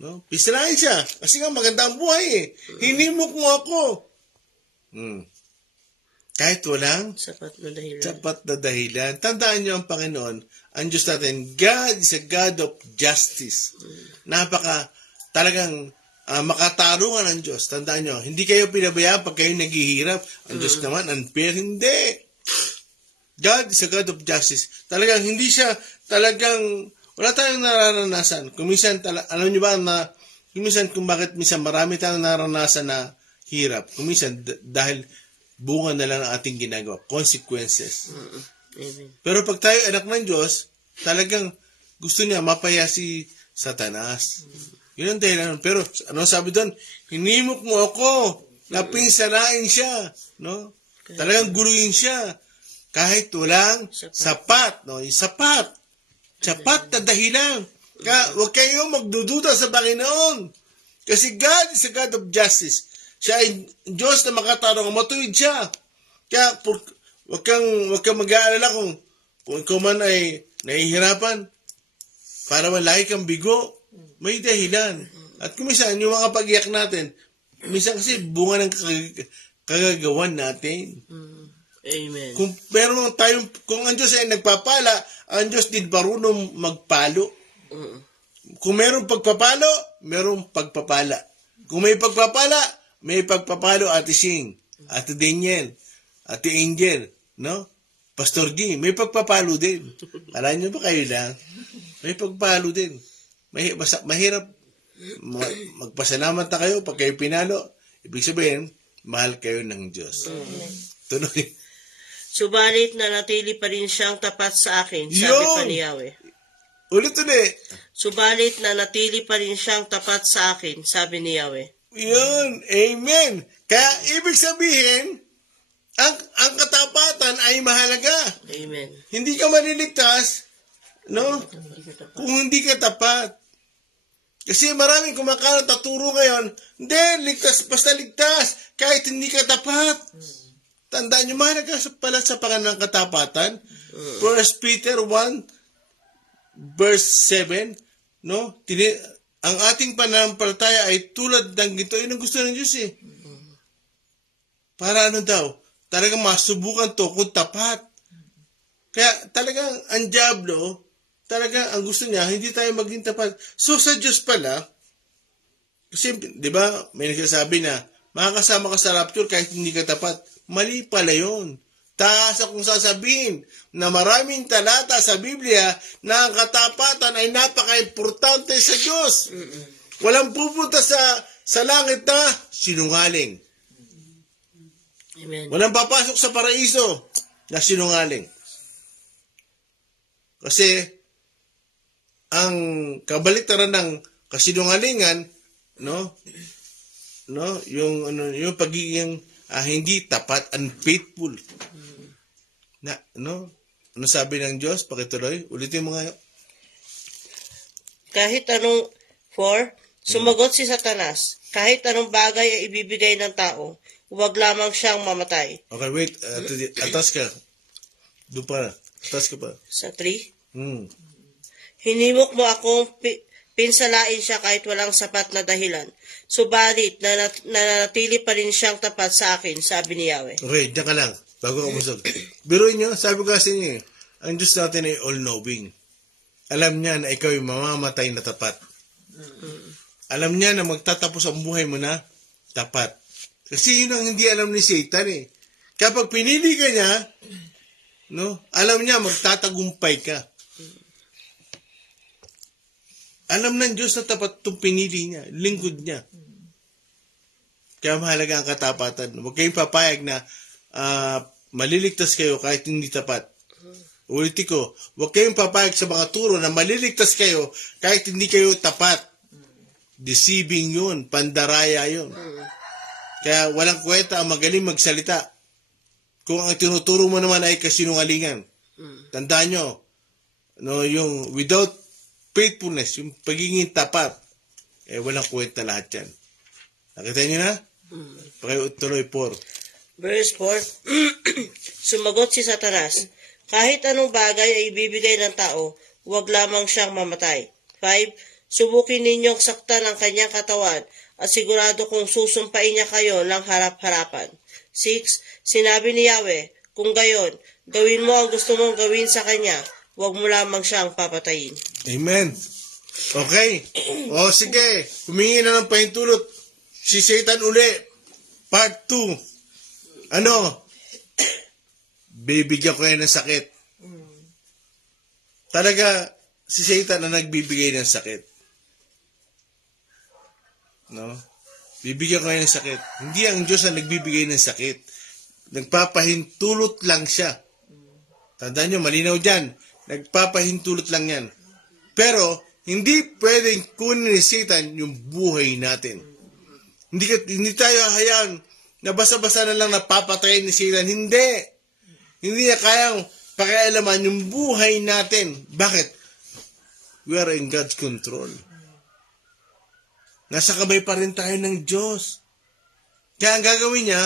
No? Pinsalain siya. Kasi nga maganda ang buhay eh. Hinimok mo ako. Kahit walang Sapat na dahilan. sapat na dahilan. Tandaan niyo ang Panginoon, ang Diyos natin, God is a God of justice. Talagang makatarungan ang Diyos. Tandaan niyo, hindi kayo pinabayaan pag kayo naghihirap. Ang Diyos naman, unfair, hindi. God is a God of justice. Talagang hindi siya, wala tayong nararanasan. Kung minsan, alam niyo ba na, kung bakit minsan marami tayong naranasan na hirap. Kung minsan, dahil bunga na lang ng ating ginagawa. Consequences. Amen. Pero pag tayo anak ng Diyos, talagang gusto niya mapaya si Satanas. Yun ang dahilan. Pero ano sabi doon? Hinimok mo ako. Napinsalain siya. No? Talagang guluhin siya. Kahit walang sapat. No? Yung sapat. Sapat na dahilan. Kaya huwag kayong magdududa sa Panginoon. Kasi God is a God of justice. Siya ay Diyos na makatarong. Matuwid siya. Kaya huwag kang mag-aalala kung ikaw man ay nahihirapan. Para malaki kang bigo, may dahilan. At kung minsan, yung mga pag-iyak natin, minsan kasi bunga ng kagagawan natin. Amen. Kung ang Diyos ay nagpapala, ang Diyos din marunong magpalo. Kung merong pagpapalo, merong pagpapala. Kung may pagpapala, may pagpapalo, Ate Sing, Ate Daniel, Ate Angel, no? Pastor G, may pagpapalo din. Alam niyo ba kayo lang? May pagpapalo din. Mahirap magpasalamat na kayo pag kayo pinalo. Ibig sabihin, mahal kayo ng Diyos. Tuloy. Subalit nanatili pa rin siyang tapat sa akin, sabi pa ni Yahweh. Ulit. Subalit nanatili pa rin siyang tapat sa akin, sabi ni Yahweh. Yun. Amen. Kaya ibig sabihin, ang katapatan ay mahalaga. Amen. Hindi ka maliligtas, no? Kung hindi ka tapat. Kasi maraming kumakalat at turo ngayon, hindi, ligtas, basta ligtas, kahit hindi ka tapat. Tandaan nyo, mahalaga pala sa pangalan ng katapatan. 1 Peter 1, verse 7, no? Ang ating pananampalataya ay tulad ng ginto. Yun ang gusto ng Diyos eh. Para ano daw? Talagang masubukan to kung tapat. Kaya talagang ang Diablo, talaga ang gusto niya, hindi tayo maging tapat. So sa Diyos pala, kasi di ba, may nagsasabi na, makakasama ka sa rapture kahit hindi ka tapat. Mali pala yun. Taas akong sasabihin na maraming talata sa Biblia na ang katapatan ay napaka-importante sa Diyos. Walang pupunta sa langit na sinungaling. Amen. Walang papasok sa paraiso na sinungaling. Kasi ang kabaliktaran ng kasinungalingan, no, yung pagiging hindi tapat, unfaithful. Ano sabi ng Diyos? Pakituloy. Ulitin mo nga. Kahit anong, 4, sumagot si Satanas, kahit anong bagay ay ibibigay ng tao, huwag lamang siyang mamatay. Okay, wait. Atas ka. Doon pa. Atas ka pa. Sa 3, hinimok mo akong pinsalain siya kahit walang sapat na dahilan. Subalit, nananatili pa rin siyang tapat sa akin, sabi ni Yahweh. Okay, diyan ka lang. Bago ka umusog. Biruin nyo, sabi ko kasi niyo, ang Diyos natin ay all-knowing. Alam niya na ikaw ay mamamatay na tapat. Alam niya na magtatapos ang buhay mo na tapat. Kasi yun ang hindi alam ni Satan eh. Kapag pinili ka niya, no, alam niya magtatagumpay ka. Alam ng Diyos na tapat itong pinili niya, lingkod niya. Kaya mahalaga ang katapatan. Huwag kayong papayag na maliligtas kayo kahit hindi tapat. Ulitin ko, huwag kayong papayag sa mga turo na maliligtas kayo kahit hindi kayo tapat. Deceiving yun, pandaraya yun. Kaya walang kwenta ang magaling magsalita. Kung ang tinuturo mo naman ay kasinungalingan. Tandaan nyo, no, yung without faithfulness, yung pagiging tapat, walang kwenta lahat yan. Nakita nyo na? Pakituloy 4. Verse 4, sumagot si Satanas, kahit anong bagay ay ibibigay ng tao, huwag lamang siyang mamatay. 5, subukin ninyong saktan ang kanyang katawan at sigurado kung susumpain niya kayo lang harap-harapan. 6, sinabi ni Yahweh, kung gayon, gawin mo ang gusto mong gawin sa kanya, huwag mo lamang siyang papatayin. Amen. Okay. O sige, humingi na ng pahintulot si Satan uli. Part 2. Ano? Bibigyan ko yan ng sakit. Talaga, si Satan na nagbibigay ng sakit. No? Bibigyan ko yan ng sakit. Hindi ang Diyos na nagbibigay ng sakit. nagpapahintulot lang siya. Tandaan nyo, malinaw dyan. Nagpapahintulot lang yan. Pero, hindi pwedeng kunin ni Satan yung buhay natin. Hindi tayo hayaan na basa-basa na lang napapatayin ni Satan. Hindi. Hindi niya kayang pakialaman yung buhay natin. Bakit? We are in God's control. Nasa kamay pa rin tayo ng Diyos. Kaya ang gagawin niya,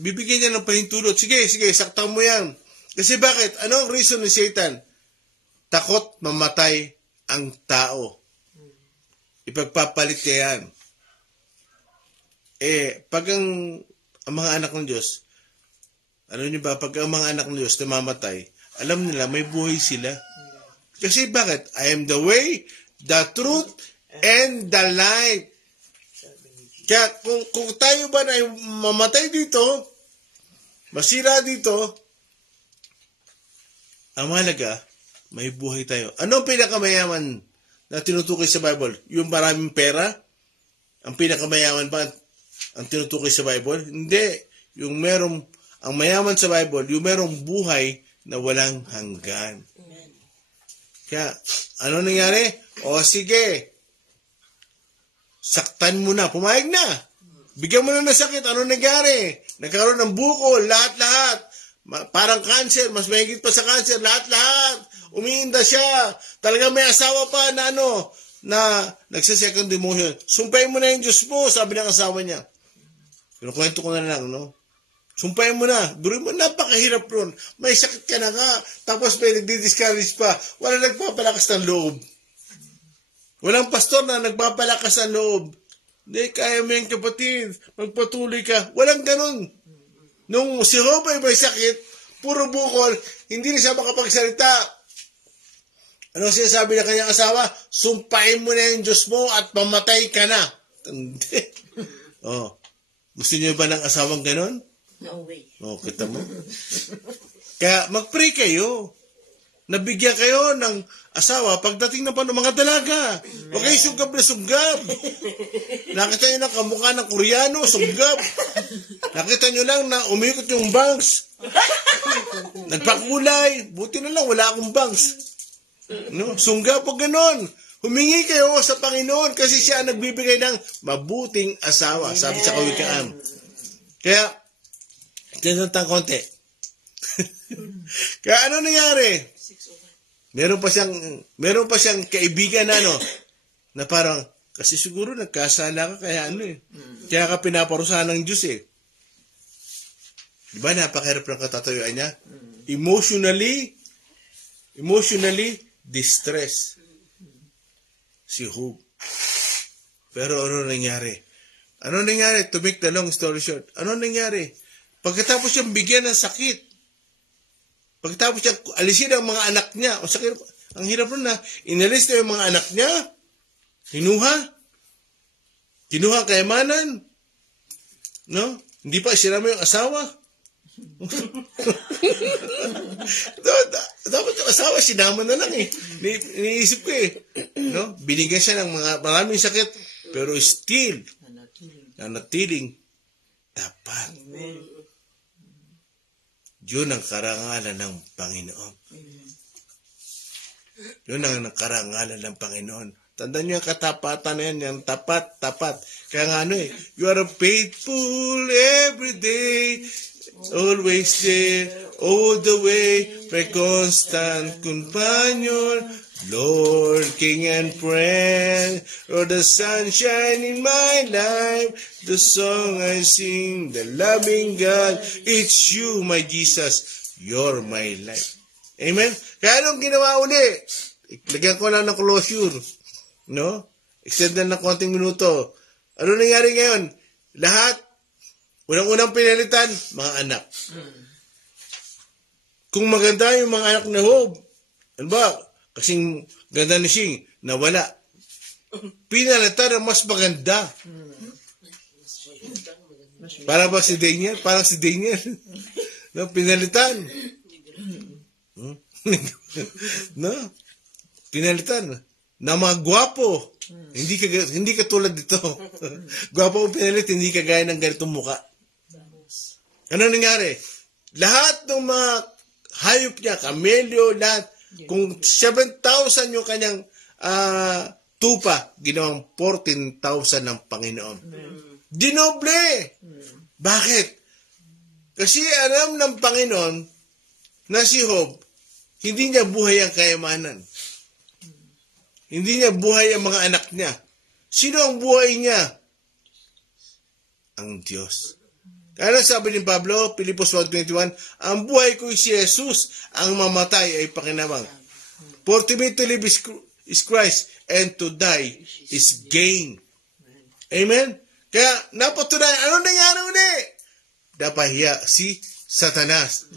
bibigyan niya ng pahintulot. Sige, saktan mo yan. Kasi bakit? Ano ang reason ni Satan? Takot mamatay ang tao. Ipagpapalit niya yan. Pag ang mga anak ng Diyos, ano niyo ba, pag ang mga anak ng Diyos namamatay, alam nila may buhay sila. Kasi bakit? I am the way, the truth, and the life. Kaya kung tayo ba na mamatay dito, masira dito, ang mahalaga, may buhay tayo. Ano ang pinakamayaman na tinutukoy sa Bible? Yung maraming pera? Ang pinakamayaman ba ang tinutukoy sa Bible? Hindi. Ang mayaman sa Bible, yung merong buhay na walang hanggan. Kaya, ano nangyari? O sige, saktan mo na, pumayag na. Bigyan mo na ng sakit, ano nangyari? Nagkaroon ng bukol, lahat-lahat. Parang cancer, mas mahigit pa sa cancer, lahat-lahat. Umiinda siya. Talaga may asawa pa na na nagsa-second demotion. Sumpayin mo na yung Diyos mo, sabi ng asawa niya. Kinukwento ko na lang, no? Sumpayin mo na. Durin mo, napakahirap ron. May sakit ka na nga. Tapos may nagdi-discourage pa. Wala nagpapalakas ng loob. Walang pastor na nagpapalakas ng loob. Hindi, kaya mo yung kapatid. Magpatuloy ka. Walang ganun. Nung si Job ay may sakit, puro bukol, hindi na siya makapagsalita. Ano sinasabi ng kanyang asawa? Sumpain mo na yung Diyos mo at mamatay ka na. Hindi. Gusto niyo ba ng asawang ganon? No way. Kita mo? Kaya mag-pray kayo. Nabigyan kayo ng asawa pagdating na pa ng mga dalaga. Huwag kayo sugab na sugab. Nakita nyo lang kamukha ng Koreano, sugab. Nakita nyo lang na umikot yung bangs. Nagpakulay. Buti na lang, wala akong bangs. No? Sunggab, pag ganon. Humingi kayo sa Panginoon kasi siya ang nagbibigay ng mabuting asawa. Sabi sa Kawikaan. Kaya, tinatang konti. Kaya ano nangyari? Meron pa siyang kaibigan na na parang, kasi siguro nagkasala ka kaya kaya ka pinaparusahan ng Diyos Diba napakahirap ng katatayuan niya? Emotionally distressed si Job. Pero ano nangyari? To make the long story short, ano nangyari? Pagkatapos siyang bigyan ng sakit, pagkatapos siya alisin ang mga anak niya, ang hirap nun na, inalis na yung mga anak niya, kinuha kayamanan, no? Hindi pa sinama yung asawa. Dapat yung asawa, sinama na lang Iniisip ko no? Binigyan siya ng maraming sakit, pero still, nanatiling tapat. Yun ang karangalan ng Panginoon. Yun ang karangalan ng Panginoon. Tandaan niyo ang katapatan na yan, yung tapat. Kaya nga you are faithful every day, always there, all the way, my constant companion, Lord, King and friend, Lord, the sunshine in my life, the song I sing, the loving God, it's you, my Jesus, you're my life. Amen? Kaya anong ginawa uli? Lagyan ko lang ng closure. No? Extend na ng konting minuto. Ano nangyari ngayon? Lahat, unang pinalitan, mga anak. Kung maganda yung mga anak na Job, ano ba? Kasing ganda ni Shing, nawala. Pinalitan ang mas maganda. Para ba si Daniel? Parang si Daniel. No, pinalitan. No? Pinalitan. Na mga gwapo. Hindi katulad dito. Gwapo ang pinalit, hindi kagaya ng ganitong muka. Ano nangyari? Lahat ng mga hayop niya, kamelyo, lahat, kung 7,000 yung kanyang tupa, ginawang 14,000 ng Panginoon. Dinoble! Bakit? Kasi alam ng Panginoon na si Job, hindi niya buhay ang kayamanan. Hindi niya buhay ang mga anak niya. Sino ang buhay niya? Ang Diyos. Kaya sabi ni Pablo, Pilipos 1:21, ang buhay ko si Jesus, ang mamatay ay pakinabang. For to me to live is Christ, and to die is gain. Amen? Kaya napatunayan, ano nangyari uli? Napahiya si Satanas.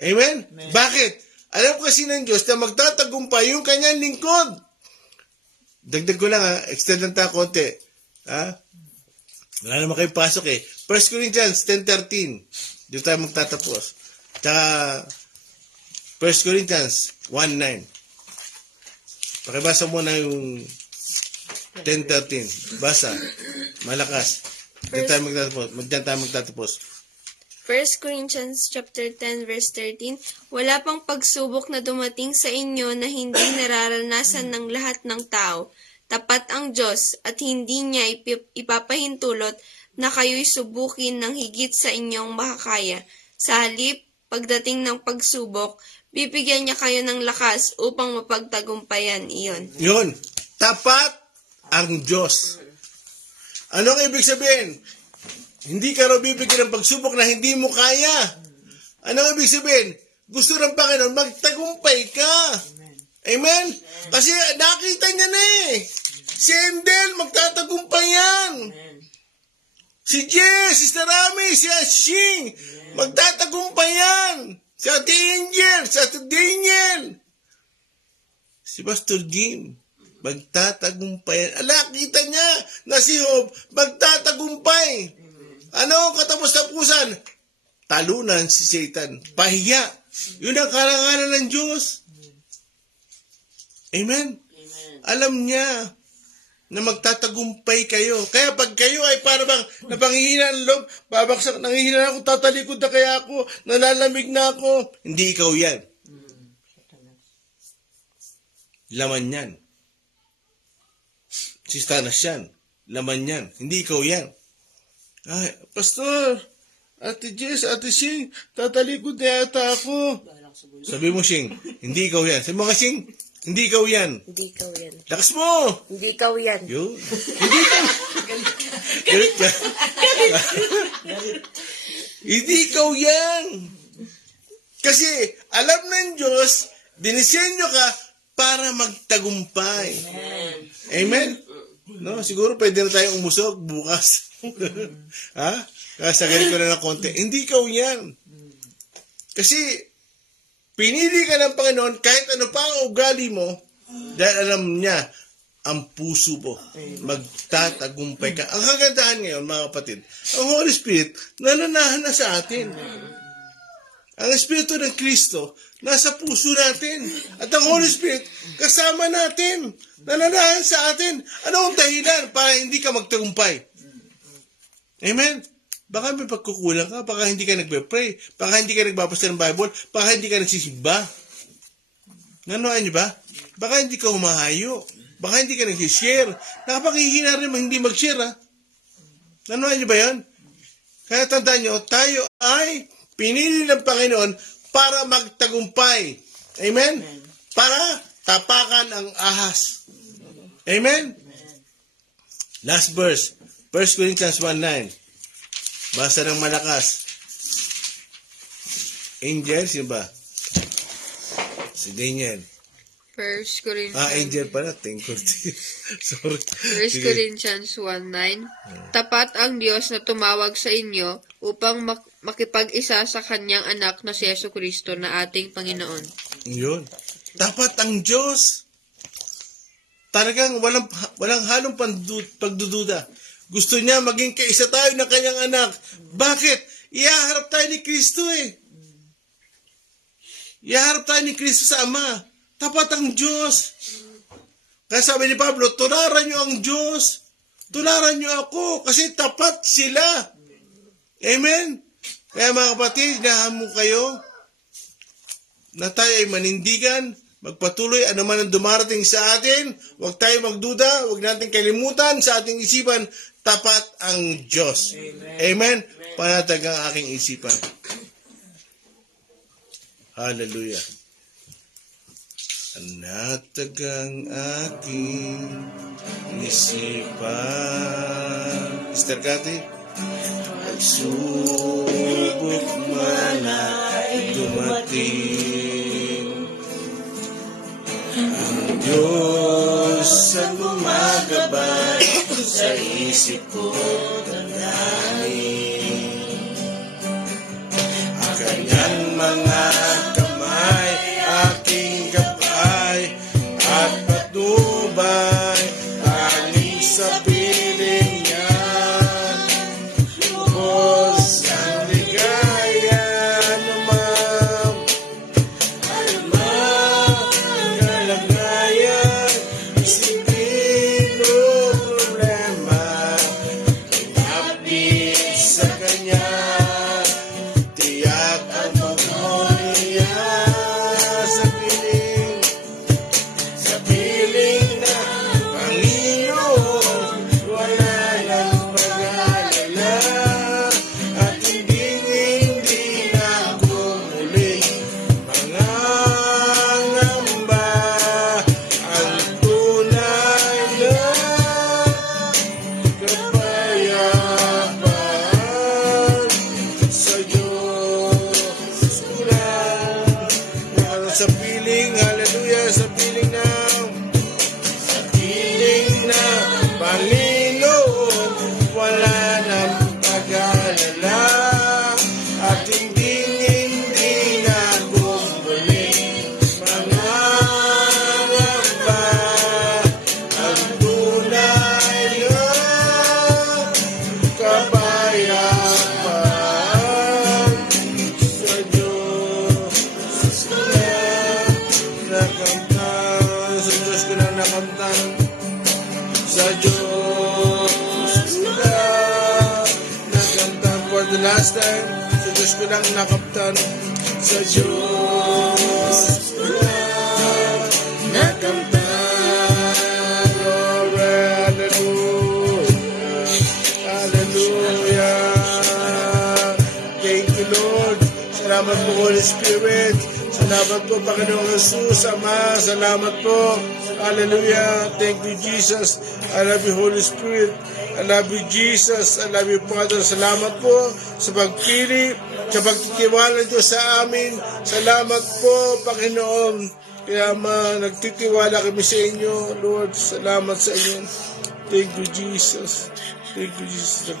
Amen? Bakit? Alam kasi ng Diyos na magtatagumpay yung kanyang lingkod. Dagdag ko lang extend lang tayo konti. Wala naman kayo pasok 1 Corinthians 10:13. Dito tayo magtatapos. Tsaka 1 Corinthians 1:9. Pakibasa mo na yung 10:13. Basa. Malakas. Dito tayo magtatapos. Diyan tayo magtatapos. 1 Corinthians chapter 10 verse 13, wala pang pagsubok na dumating sa inyo na hindi nararanasan ng lahat ng tao. Tapat ang Diyos at hindi niya ipapahintulot na kayo'y subukin ng higit sa inyong makakaya. Sa halip, pagdating ng pagsubok, bibigyan niya kayo ng lakas upang mapagtagumpayan iyon. Yun. Tapat ang Diyos. Anong ibig sabihin? Hindi ka raw bibigyan ng pagsubok na hindi mo kaya. Anong ibig sabihin? Gusto ng Panginoon, magtagumpay ka. Amen? Kasi nakita niya na Si Endel, magtatagumpay yan. Si Jess, si Sarami, si Ashing, magtatagumpay yan. Si Ate Angel, si Ate Daniel. Si Pastor Jim, magtatagumpay yan. Kita niya na si Job, magtatagumpay. Ano ang katapos-tapusan? Talunan si Satan. Pahiya. Yun ang karangalan ng Diyos. Amen? Alam niya na magtatagumpay kayo. Kaya pag kayo ay parang napangihina ang loob, babaksak, nangihina ako, tatalikod na kaya ako, nalalamig na ako. Hindi ikaw yan. Laman yan. Si Satanas yan. Laman yan. Hindi ikaw yan. Ay, Pastor, Ate Jess, Ate Shing, tatalikod na yata ako. Sabi mo, Shing, hindi ikaw yan. Sabi mo ka, Shing, hindi ikaw yan. Hindi ikaw yan. Lakas mo! Hindi ikaw yan. Yun. Hindi ikaw. Galit ka. Hindi ikaw yan. Kasi alam ng Diyos, dinisenyo ka para magtagumpay. Amen? No, siguro pwede na tayong umusog bukas. Ha? Kasagarin ko na ng konti. Hindi ikaw yan. Kasi pinili ka ng Panginoon kahit ano pa ang ugali mo dahil alam niya ang puso mo. Magtatagumpay ka. Ang kagandahan ngayon, mga kapatid, ang Holy Spirit nananahan na sa atin. Ang Espiritu ng Kristo nasa puso natin. At ang Holy Spirit kasama natin. Nananahan sa atin. Ano ang dahilan para hindi ka magtagumpay? Amen? Baka may pagkukulang ka, baka hindi ka nagpe-pray, baka hindi ka nagbabasa ng Bible, baka hindi ka nagsisimba. Nanuhan niyo ba? Baka hindi ka humahayo, baka hindi ka nag-share. Nakapakihina rin hindi mag-share, ha? Nanuhan niyo ba yan? Kaya tandaan niyo, tayo ay pinili ng Panginoon para magtagumpay. Amen? Para tapakan ang ahas. Amen? Last verse, 1 Corinthians 1:9. Basa ng malakas. Angel, sino ba? Si Daniel. 1 Corinthians, Angel pala. Thank you. Sorry. 1 Corinthians 1:9, tapat ang Diyos na tumawag sa inyo upang makipag-isa sa kanyang anak na si Jesucristo na ating Panginoon. Yun. Tapat ang Diyos. Talagang walang halong pagdududa. Gusto niya maging kaisa tayo ng kanyang anak. Bakit? Ihaharap tayo ni Kristo Ihaharap tayo ni Kristo sa Ama. Tapat ang Diyos. Kaya sabi ni Pablo, tularan niyo ang Diyos. Tularan niyo ako kasi tapat sila. Amen? Kaya mga kapatid, inahamon kayo na tayo ay manindigan, magpatuloy anuman ang dumarating sa atin, huwag tayo magduda, huwag natin kalimutan sa ating isipan, tapat ang Diyos. Amen? Panatag ang aking isipan. Hallelujah. Panatag ang aking isipan. Sister Cathy? Pagsubok man ay dumating, ang Diyos ang gumagabay sa isip ko tandaan. Ang kanyang mga kamay, aking gabay at patnubay, tanging sa piling niya. Lubos ang ligaya naman, anumang kalagayan, isipin o problema, ilapit sa kanya, tiyak ang magmoniya sa piling na Panginoon, wala nang pag-alala, at hindi na ako muling mangangamba. Ang tunay na kapayapaan sa Diyos ko lang. Sa piling, hallelujah, sa piling na Panginoon, wala nang pag-alala, at hindi na ako muling mangangamba. Ang tunay na kapayapaan sa Diyos ko lang nakamtan, sa Diyos ko lang nakamtan, sa Diyos ko lang nakamtan, for the last time, sa Diyos ko lang nakamtan, sa Diyos ko lang nakamtan. Glory, hallelujah, hallelujah. Thank you, Lord. Salamat po, Holy Spirit. Salamat po, Panginoong Jesus, Ama. Salamat po. Hallelujah. Thank you, Jesus. I love you, Holy Spirit. I love you, Jesus. I love you, Father. Salamat po sa pagpili, sa pagtitiwala niyo sa amin. Salamat po, Panginoon. Kaya nagtitiwala kami sa inyo, Lord. Salamat sa inyo. Thank you, Jesus. Thank you, Jesus.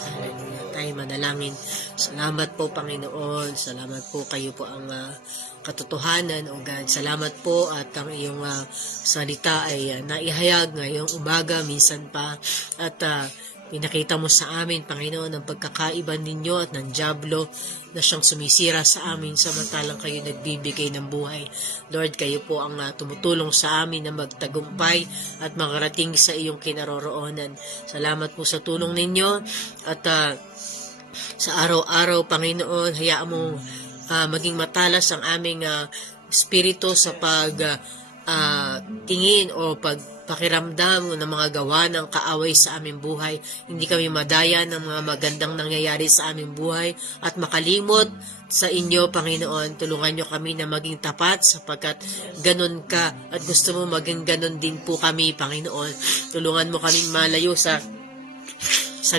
Hallelujah. Tayo manalangin. Salamat po, Panginoon. Salamat po, kayo po ang katotohanan, O God. Salamat po at ang iyong salita ay naihayag ngayong umaga, minsan pa. At pinakita mo sa amin, Panginoon, ang pagkakaiba ninyo at ng dyablo na siyang sumisira sa amin samantalang kayo nagbibigay ng buhay. Lord, kayo po ang tumutulong sa amin na magtagumpay at makarating sa iyong kinaroroonan. Salamat po sa tulong ninyo at sa araw-araw, Panginoon, hayaan mo maging matalas ang aming espiritu sa tingin o pagpakiramdam ng mga gawa ng kaaway sa aming buhay. Hindi kami madaya ng mga magandang nangyayari sa aming buhay at makalimot sa inyo, Panginoon. Tulungan nyo kami na maging tapat sapagkat ganun ka at gusto mo maging ganun din po kami, Panginoon. Tulungan mo kaming malayo sa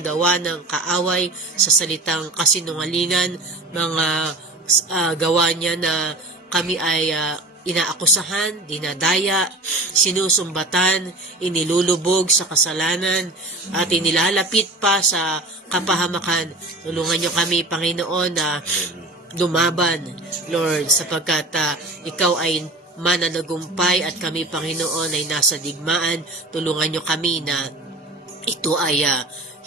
gawa ng kaaway, sa salitang kasinungalingan, mga gawa niya na kami ay inaakusahan, dinadaya, sinusumbatan, inilulubog sa kasalanan, at inilalapit pa sa kapahamakan. Tulungan niyo kami, Panginoon, na lumaban, Lord, sapagkat ikaw ay mananagumpay at kami, Panginoon, ay nasa digmaan. Tulungan niyo kami na ito ay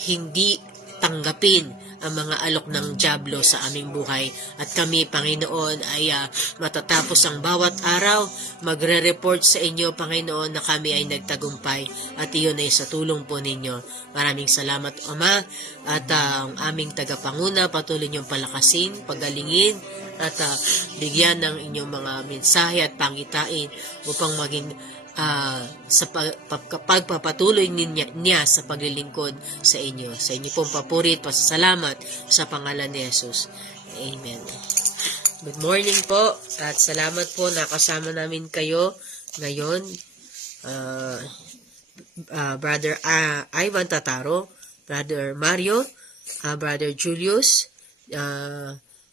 hindi tanggapin ang mga alok ng dyablo sa aming buhay. At kami, Panginoon, ay matatapos ang bawat araw, magre-report sa inyo, Panginoon, na kami ay nagtagumpay. At iyon ay sa tulong po ninyo. Maraming salamat, Ama. At ang aming tagapanguna, patuloy niyong palakasin, pagalingin, at bigyan ng inyong mga mensahe at pangitain upang maging sa pagpapatuloy niya sa paglilingkod sa inyo. Sa inyo pong papuri at pasasalamat sa pangalan ni Jesus. Amen. Good morning po at salamat po na kasama namin kayo ngayon. Brother Ivan Tataro, Brother Mario, Brother Julius,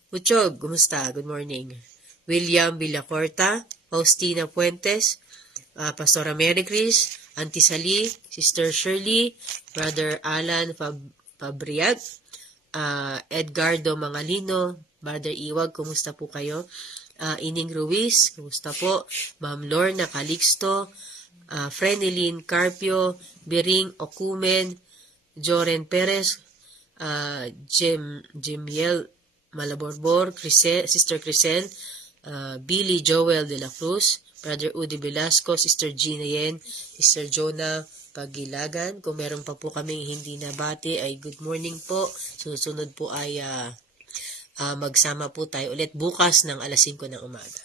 Uchog, kumusta? Good morning. William Villacorta, Faustina Puentes, Pastora Mary Chris, Auntie Sally, Sister Shirley, Brother Alan Fabriat, Edgardo Mangalino, Brother Iwag, kumusta po kayo? Ining Ruiz, kumusta po? Ma'am Lorna Calixto, Frenilyn Carpio, Biring Okumen, Joren Perez, Jimiel Malaborbor, Sister Crisel, Billy Joel de la Cruz, Brother Udi Velasco, Sister Gina Yen, Sister Jonah Pagilagan. Kung meron pa po kaming hindi nabati ay good morning po. Susunod po ay magsama po tayo ulit bukas ng alas 5 ng umaga.